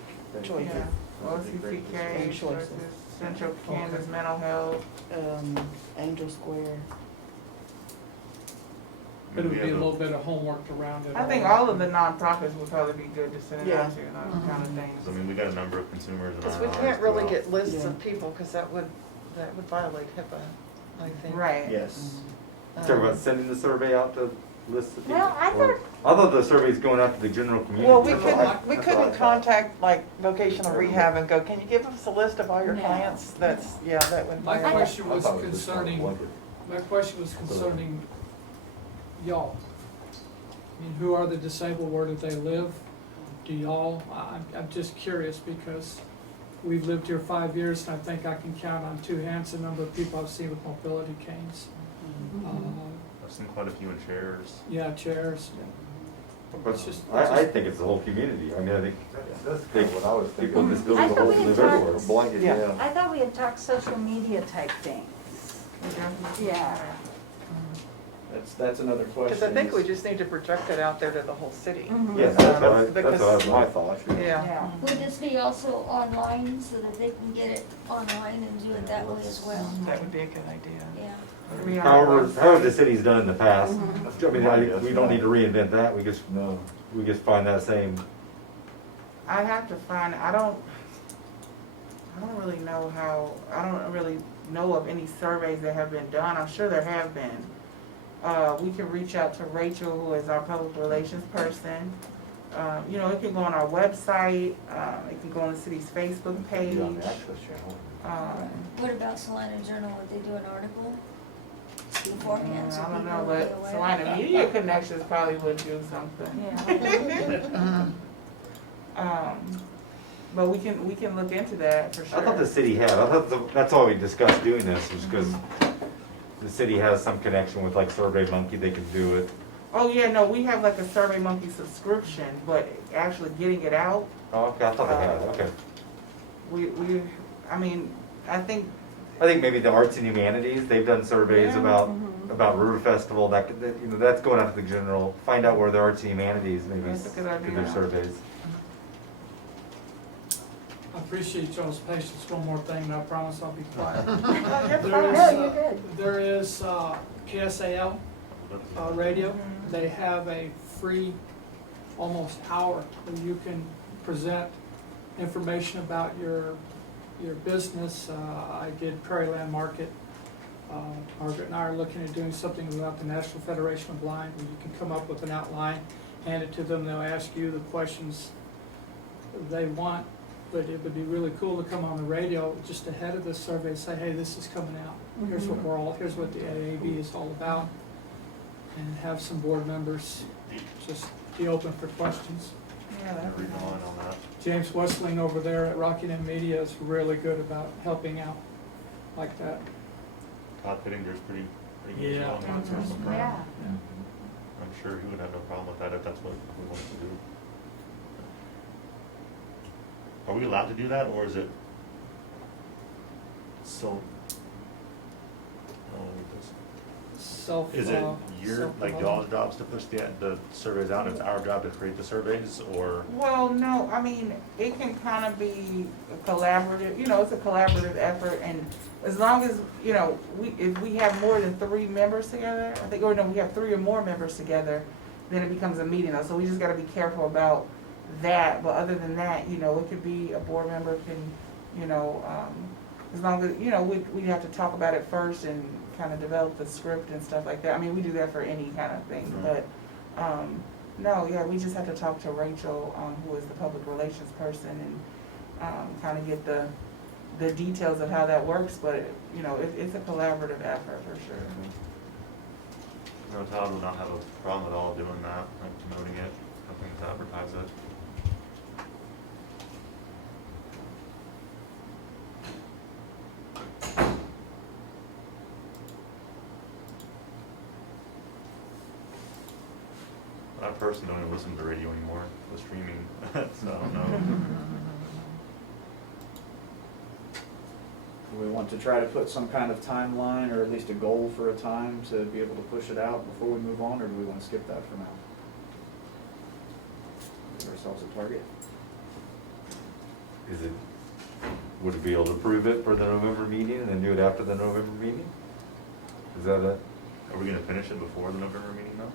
choices. Yeah, OCCK, And choices. Central Kansas Mental Health. Angel Square. but it would We be a have little bit of homework around it. I think all of the nonprofits would probably be good to send it Yeah. out to, those kind of things. I mean, we got a number of consumers in our Because we lives can't really throughout. get lists Yeah. of people, because that would violate HIPAA, I think. Right. Yes. Talk about sending the survey out to lists of people? Well, I Or- I thought the survey's going out to the general community. Well, we That's what I- couldn't, we that's what I couldn't thought. contact like vocational rehab and go, can you give us a list of all your No. clients? That's, yeah, that would. My violate- question I was thought it was just kind of concerning, blanket. my question was concerning y'all. I mean, who are the disabled, where do they live? Do y'all, I'm just curious because we've lived here 5 years and I think I can count on two hands the number of people I've seen with mobility canes. I've seen quite a few in chairs. Yeah, chairs. But It's just- I think it's the whole community. I mean, I think That's kind of what I was people thinking. in this building I will thought we live had everywhere. talked- Blanket, Yeah. yeah. I thought we had talked social media type things. Yeah. That's another question. Because I think we is- just need to project it out there to the whole city. Mhm. Yes, that's what I, that's Because- what I That's my was thought. Yeah. Yeah. Would this be also online so that they can get it online and do it that way as well? That would be a good idea. Yeah. However the city's done in the past, Mhm. I mean, we don't need to reinvent that, we just No. find that same. I have to find, I don't really know how, I don't really know of any surveys that have been done. I'm sure there have been. We can reach out to Rachel, who is our public relations person. You know, it can go on our website, it can go on the city's Facebook page. Be on the access channel. What about Salina Journal? Would they do an article beforehand so I don't people know, would be but aware? Salina Media Connections probably would do something. Yeah. But we can look into that for sure. I thought the city had, that's why we discussed doing this, was because the city has some connection with like Survey Monkey, they can do it. Oh, yeah, no, we have like a Survey Monkey subscription, but actually getting it out, Oh, okay, I thought they had, it. Okay. I mean, I think, I think maybe the arts and humanities, they've done surveys Yeah. about River Festival, that's going out to the general, find out where the arts and humanities maybe That's a good do their idea. surveys. I appreciate y'all's patience. One more thing, and I promise I'll be quiet. you're There fine. is, No, you're good. There is KSAL radio. They have a free, almost hour where you can present information about your business. I did Prairie Land Market. Margaret and I are looking at doing something about the National Federation of Blind, where you can come up with an outline hand it to them, they'll ask you the questions they want, but it would be really cool to come on the radio just ahead of the survey and say, hey, this is coming out. Here's what the AAB is all about, and have some board members just be open for questions. Yeah, Yeah, that'd be read the line nice. on that. James Westling over there at Rockingham Media is really good about helping out like that. Todd Pittinger's pretty good as Yeah. well. in that sort of Mhm. program. Yeah. I'm sure he would have no problem with that if that's what we want to do. Are we allowed to do that, or is it so? Self, Is it your, like self-development. y'all's jobs to push the surveys out, and it's our job to create the surveys, or? Well, no, I mean, it can kind of be a collaborative, it's a collaborative effort, and as long as, if we have more than 3 members together, I think, or no, we have 3 or more members together, then it becomes a meeting, so we just gotta be careful about that, but other than that, it could be a board member can, as long as, we have to talk about it first and kind of develop the script and stuff like that. I mean, we do that for any kind of thing, but, no, yeah, we just have to talk to Rachel, who is the public relations person, and, kind of get the details of how that works, but, it's a collaborative effort for sure. No, Todd would not have a problem at all doing that, like promoting it, helping to advertise it. I personally don't even listen to the radio anymore, the streaming, so I don't know. Do we want to try to put some kind of timeline, or at least a goal for a time to be able to push it out before we move on, or do we want to skip that for now? Give ourselves a target? Is it, would we be able to approve it for the November meeting and then do it after the November meeting? Is that a? Are we gonna finish it before the November meeting though?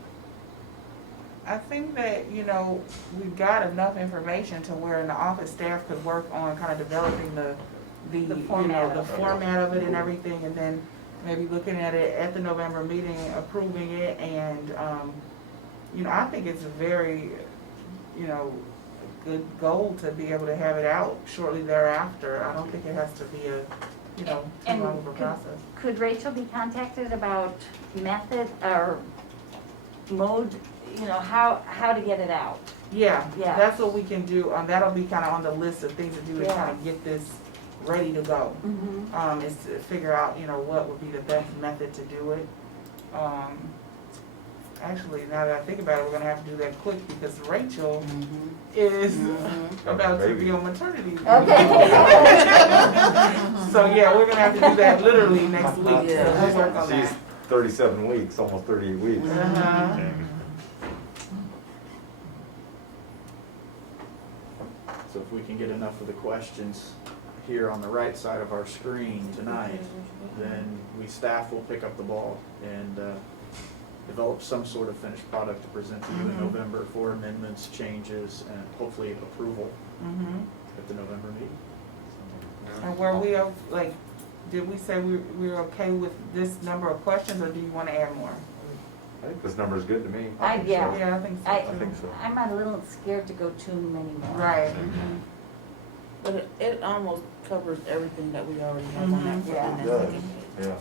I think that, we've got enough information to where the office staff could work on kind of developing the format the of it. format of it and everything, and then maybe looking at it at the November meeting, approving it, and, I think it's a very, a good goal to be able to have it out shortly thereafter. I don't think it has to be a, too And long of a process. Could Rachel be contacted about method or mode, how to get it out? Yeah, Yeah. that's what we can do. That'll be kind of on the list of things to do to Yeah. kind of get this ready to go. Mm-hmm. Is to figure out, what would be the best method to do it. Actually, now that I think about it, we're gonna have to do that quick because Rachel is about to be on maternity leave. Okay. So yeah, we're gonna have to do that literally next week. So we'll work on She's that. 37 weeks, almost 38 weeks. Uh-huh. So if we can get enough of the questions here on the right side of our screen tonight, then staff will pick up the ball and develop some sort of finished product to present to you in November for amendments, changes, and hopefully approval at the November meeting. And were we, did we say we're okay with this number of questions, or do you wanna add more? I think this number's good to me. Yeah. Yeah, I think so. I think so. I'm a little scared to go too many more. Right. But it almost covers everything that we already have on that. Mhm. Yeah. in It that does. Yeah.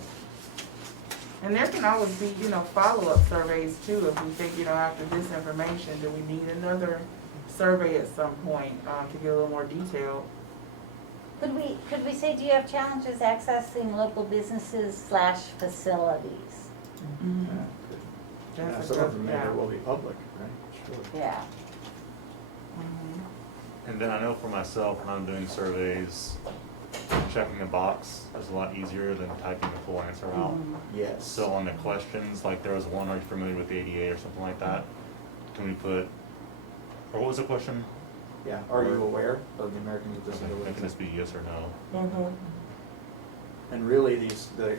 And there can always be, follow-up surveys too, if we think, after this information, do we need another survey at some point, to get a little more detail? Could we say, do you have challenges accessing local businesses / facilities? Yeah, That's a some good- of them yeah. there will be public, right? Sure. Yeah. Mhm. And then I know for myself, when I'm doing surveys, checking a box is a lot easier than typing the full answer out. Yes. So on the questions, like there was one, are you familiar with the ADA or something like that? Can we put, or what was the question? Yeah, are you aware of the Americans with It can Disabilities? just be yes or no. And really,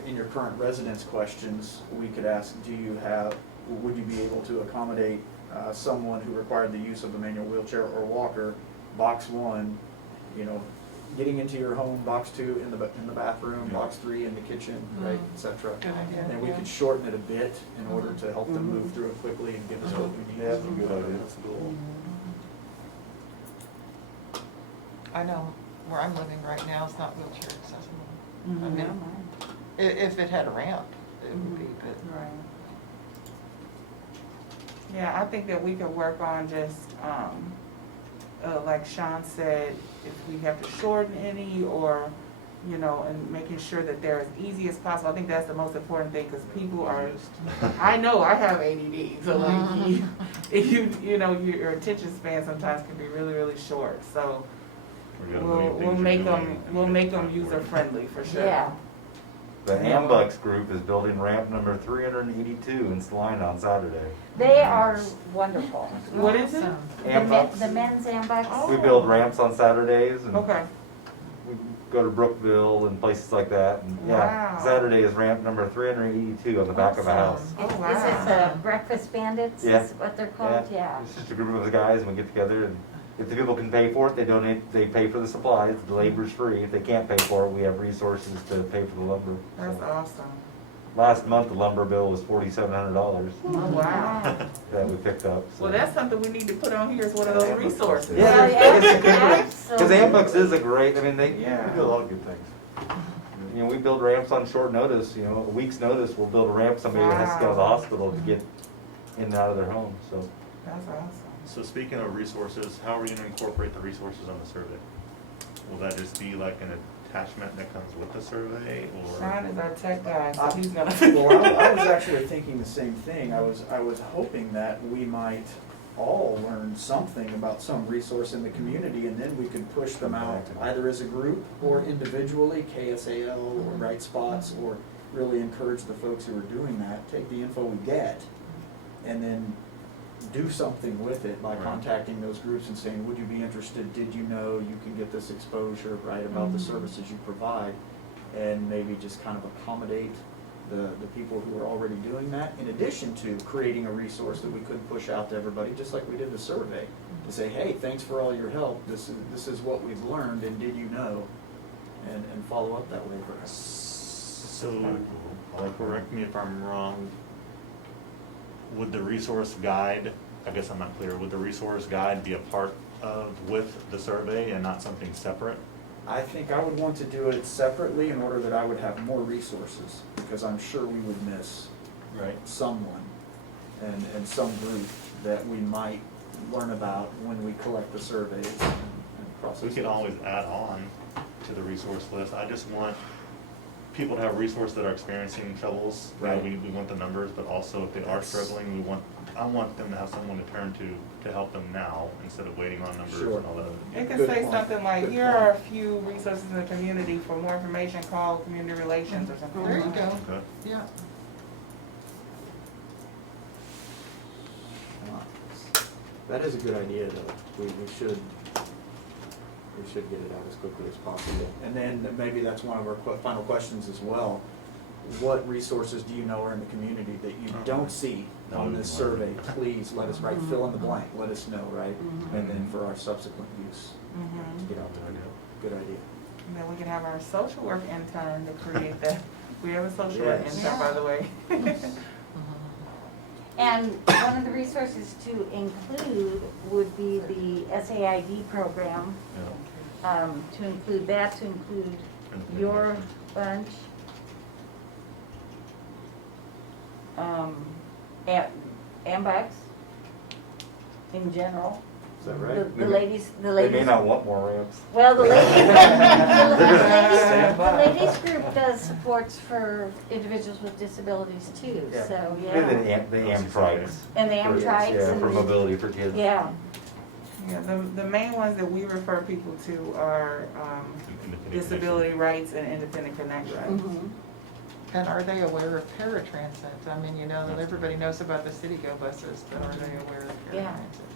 in your current residence questions, we could ask, would you be able to accommodate someone who required the use of a manual wheelchair or walker? Box 1, getting into your home, box 2 in the bathroom, box 3 in the kitchen, right, et cetera. Good idea. And we could shorten it a bit in order to help them move through it quickly and give us what we need. Yeah, that's a good idea. That's the goal. I know where I'm living right now, it's not wheelchair accessible. I Mhm. mean, if it had a ramp, it would be, but. Right. Yeah, I think that we could work on just, like Sean said, if we have to shorten any or, you know, and making sure that they're as easy as possible. I think that's the most important thing, because people are, I know I have ADD, so like, you know, your attention span sometimes can be really, really short, so Or the other things we'll you're make doing, them, we'll make them user friendly for sure. Yeah. The Ambucks group is building ramp number 382 in Salina on Saturday. They are wonderful. What is it? Awesome. Ambucks. The men's ambucks. Oh. We build ramps on Saturdays and Okay, we go to Brookville and places like that. And yeah, Wow. Saturday is ramp number 382 on the back of a house. Oh, Is wow. this Breakfast Bandits, Yeah. is what they're called? Yeah. It's just a group of guys and we get together and if the people can pay for it, they donate, they pay for the supplies, the labor's free. If they can't pay for it, we have resources to pay for the lumber. That's So, awesome. last month, the lumber bill was $4,700 Oh, wow. that we picked up. So. Well, that's something we need to put on here as one of those resources. Yeah, Well, it's a good group. Because absolutely. Ambucks is a great, I mean, they, Yeah. We do a lot of good things. you know, we build ramps on short notice, you know, a week's notice, we'll build a ramp, somebody that has to go to the Wow. hospital to get in and out of their home, so. That's awesome. So speaking of resources, how are you gonna incorporate the resources on the survey? Will that just be like an attachment that comes with the survey, or? Sean is our tech guy, so he's gonna. Well, I was actually thinking the same thing. I was hoping that we might all learn something about some resource in the community, and then we could push them out either as a group or individually, KSAL or Bright Spots, or really encourage the folks who are doing that, take the info we get, and then do something with it by Right. contacting those groups and saying, would you be interested, did you know you can get this exposure, right, about the services you provide, and maybe just kind of accommodate the people who are already doing that, in addition to creating a resource that we could push out to everybody, just like we did the survey, to say, hey, thanks for all your help, this is what we've learned, and did you know, and follow up that way perhaps. So, correct me if I'm wrong, would the resource guide, I guess I'm not clear, would the resource guide be a part of, with the survey and not something separate? I think I would want to do it separately in order that I would have more resources, because I'm sure we would miss Right. someone and some group that we might learn about when we collect the surveys and process. We could those. always add on to the resource list. I just want people to have resources that are experiencing troubles. You know, Right. we want the numbers, but also if they are struggling, I want them to have someone to turn to help them now, instead of waiting on numbers Sure. and all that other. It could Good say point. something like, Good here point. are a few resources in the community. For more information, call community relations or something. There you like that. go, Okay. yeah. That is a good idea, though. We should get it out as quickly as possible. And then maybe that's one of our final questions as well. What resources do you know are in the community that you don't see on this survey? Please let us, right, fill in the blank, let us know, right? And then for our subsequent use, Mhm. to get out there. Good idea. And then we can have our social work intern to create that. We have a social work Yes. intern, by the way. And one of the resources to include would be the SAID program, Yeah. to include that, to include your bunch. Ambucks in general. Is that The right? the ladies, They may not want more ramps. well, the ladies, Stand the by. ladies group does supports for individuals with disabilities too, Yeah. so, Maybe yeah. the Amtrikes. And the Amtrites Yeah, and for the- mobility for kids. Yeah, Yeah, the main ones that we refer people to are Independent disability rights and independent connection. mhm. And are they aware of paratransit? I mean, you know, that everybody knows about the city go buses, but are they aware of Yeah. paratransit?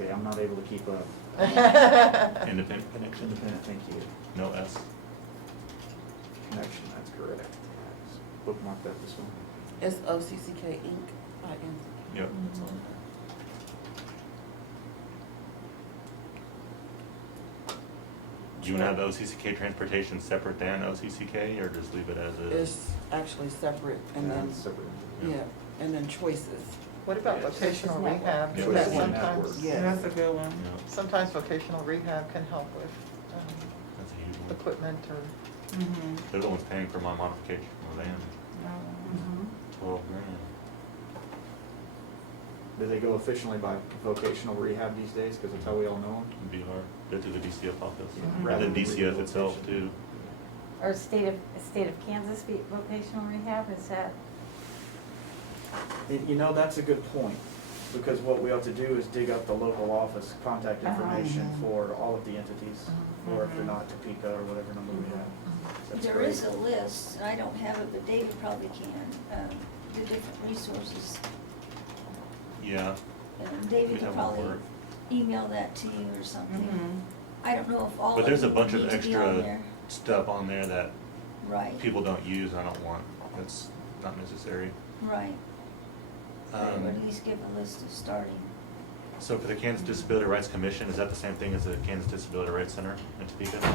Okay, I'm not able to keep up. connection. Independent connection, Independent, thank you. no S. Connection, that's correct. Just bookmark that this one. SOCCK Inc. Yep. Do you wanna have OCCK transportation separate than OCCK, or just leave it as is? It's actually separate and Yeah, then, it's separate. yeah, and then choices. What about Yes. vocational Network. rehab? Yeah, Because choices network. sometimes, Yeah. That's a good one. Yeah, sometimes vocational rehab can help with that's a huge one. equipment or, Mm-hmm. They're the ones paying for my modification of the van, Mhm. 12 grand. Do they go efficiently by vocational rehab these days? Because that's how we all know them. It'd be hard, go through the DCF office, Mhm. rather than DCF itself too. Or state of Kansas vocational rehab, is that? You know, that's a good point, because what we have to do is dig up the local office contact information Mhm. for all of the entities, or if they're Mhm. not, Topeka or whatever number we have. That's There great. is a list, I don't have it, but David probably can, the different resources. Yeah, And David we can have probably one. email that to you or something. Mm-hmm. I don't know if all But of there's a it bunch of need to be on extra there. stuff on there that Right, people don't use, and I don't want, that's not necessary. right. But it would at Um, least give a list of starting. So for the Kansas Disability Rights Commission, is that the same thing as the Kansas Disability Rights Center in Topeka?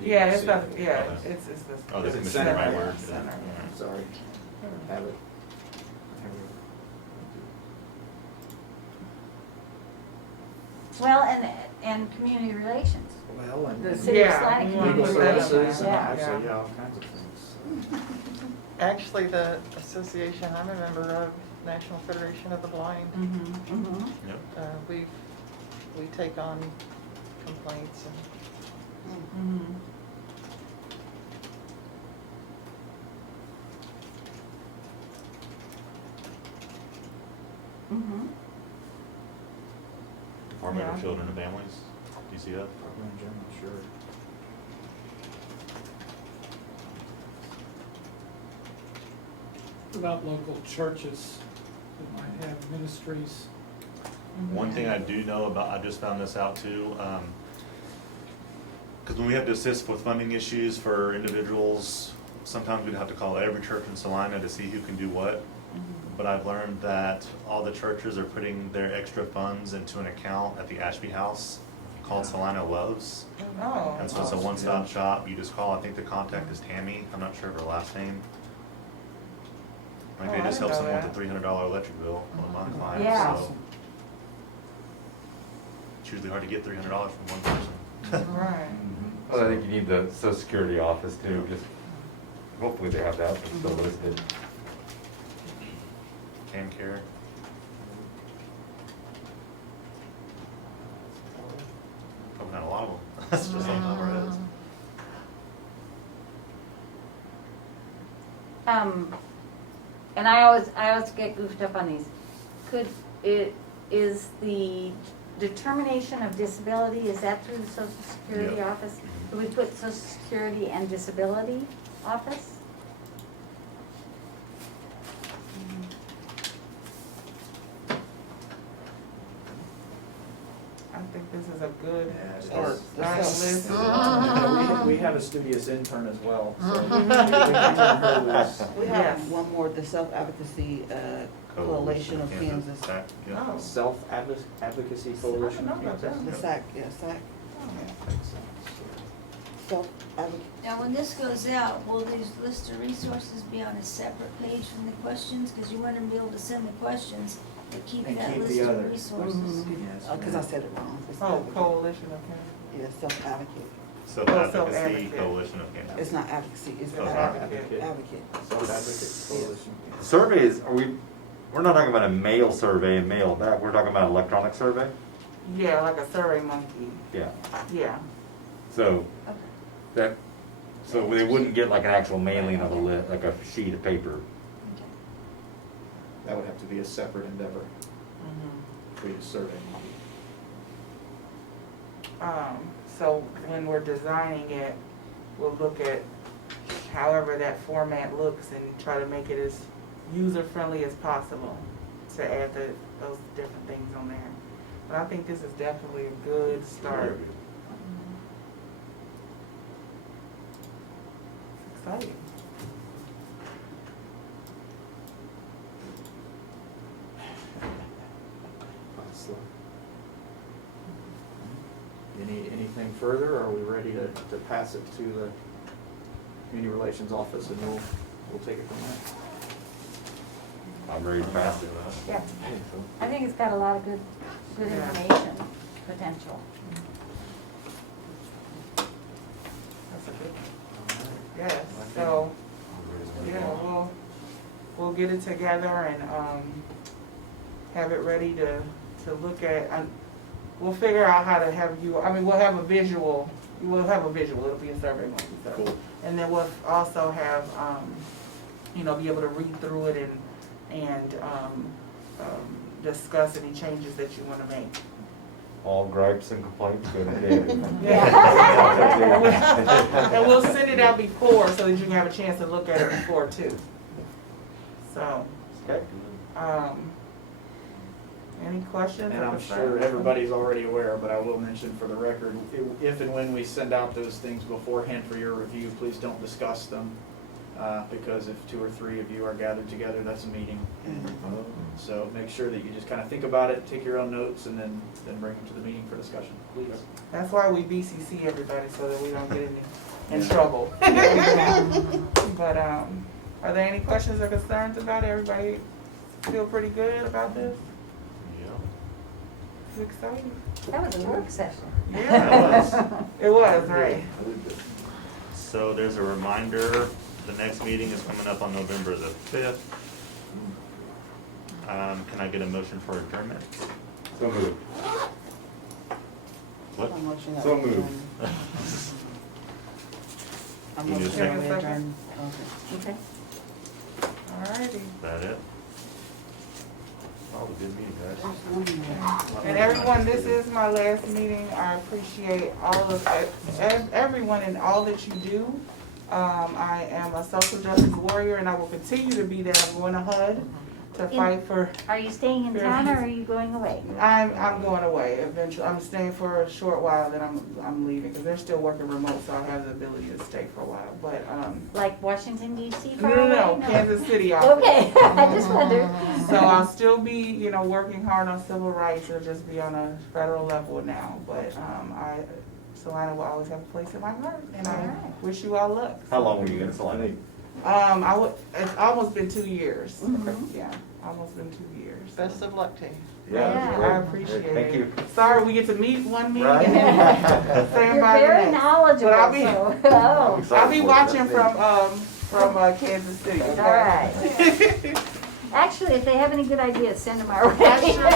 Yeah, it's See. the, yeah, Okay. it's the. Oh, the Is it commission, center? right word. Center. Yeah. Sorry, have it. Well, and community relations. Well, and. The and city of Yeah, Salina we wanna Legal put that up services, and there. actually, Yeah. yeah, all kinds of things. actually, the association I'm a member of, National Federation of the Blind, Mm-hmm. Mhm. Yep. we take on complaints and Mm-hmm. Mhm. Department of Yeah. Children and Families, DCF. Probably in general, sure. About local churches that might have ministries. One thing I do know about, I just found this out too, because when we have to assist with funding issues for individuals, sometimes we'd have to call every church in Salina to see who can do what. But I've learned that all the churches are putting their extra funds into an account at the Ashby House called Salina Loves. Oh. And so it's a one-stop shop. You just call, I think the contact is Tammy, I'm not sure of her last name. Like Oh, they I just didn't help know someone that. with a $300 electric bill, one of my clients, Yeah. so. It's usually hard to get $300 from one person. Right. Well, I think you need the social security office too, just, hopefully they have that, it's still listed. Can care. Probably not a lot of them. That's just on top of it is. And I always get goofed up on these. Is the determination of disability, is that through the Social Security Yeah. office? Do we put Social Security and Disability office? I think this is a good Yeah, it start. is. Start list. Yeah, we have a studious intern as well, so we can turn her loose. We Yes. have one more, the Self-Advocacy Coalition of Kansas. That, yeah. Oh. Self-advocacy coalition. I don't know about Kansas. that. The SAC, yeah, SAC, Self-Advocacy. Now, when this goes out, will these list of resources be on a separate page from the questions? Because you want to be able to send the questions, but keep And that keep list the of others. resources. Yes. Cause I said it wrong. It's Oh, advocate. coalition, okay. Yeah, Self-Advocate. Self-Advocacy Self-advocate. Coalition of Kansas. It's not advocacy, it's Oh, advocate. advocate. Advocate. Self-advocate coalition. Surveys, we're not talking about a mail survey and mail back, we're talking about electronic survey? Yeah, like a survey monkey. Yeah, Yeah. so Okay. that, so they wouldn't get like an actual mailing of like a sheet of paper. Okay. That would have to be a separate endeavor Mhm. for you to survey. So when we're designing it, we'll look at however that format looks and try to make it as user-friendly as possible to add those different things on there. But I think this is definitely a good start. It's exciting. Any anything further, or are we ready to pass it to the community relations office and we'll take it from there? I'm ready to pass it. Yeah. I think it's got a lot of good information, potential. That's a good one. Yes, so, yeah, we'll get it together and, have it ready to look at. We'll figure out how to have you, I mean, we'll have a visual, it'll be a survey monkey, so. Cool. And then we'll also have, be able to read through it and discuss any changes that you wanna make. All gripes and complaints go to David. And we'll send it out before so that you can have a chance to look at it before too. So, Okay. any questions? And or I'm concerns? sure everybody's already aware, but I will mention for the record, if and when we send out those things beforehand for your review, please don't discuss them. Because if 2 or 3 of you are gathered together, that's a meeting. So make sure that you just kind of think about it, take your own notes, and then bring them to the meeting for discussion, please. That's why we BCC everybody, so that we don't get in trouble. But, are there any questions or concerns about it? Everybody feel pretty good about this? Yeah. It's exciting. That was a work session. Yeah, it was, right. So there's a reminder, the next meeting is coming up on November the 5th. Can I get a motion for adjournment? So moved. What? I'm motioning that So we moved. adjourn. I'm You need a motioning we second? adjourn. Okay. Alrighty. Is that it? Oh, good meeting, guys. And everyone, this is my last meeting. I appreciate all of everyone and all that you do. I am a social justice warrior and I will continue to be that. I'm going to HUD to fight for, Are you staying in town or are you going away? I'm going away eventually. I'm staying for a short while, then I'm leaving because they're still working remote, so I have the ability to stay for a while. But, Like Washington DC far no, away? Kansas City office. Okay, I just wondered. So I'll still be, working hard on civil rights. It'll just be on a federal level now. But Salina will always have a place in my heart, and I Alright. wish you all luck. How long were you in Salina? It's almost been 2 years. Mhm. Yeah, almost been 2 years. Best of luck to you. Yeah. I appreciate it. Thank you. Sorry, we get to meet one meeting Right. and then stand You're by the very next. knowledgeable, But I'll be- so, oh, I'll be watching from Kansas City. Okay? all right. Actually, if they have any good ideas, send them our way. I sure will.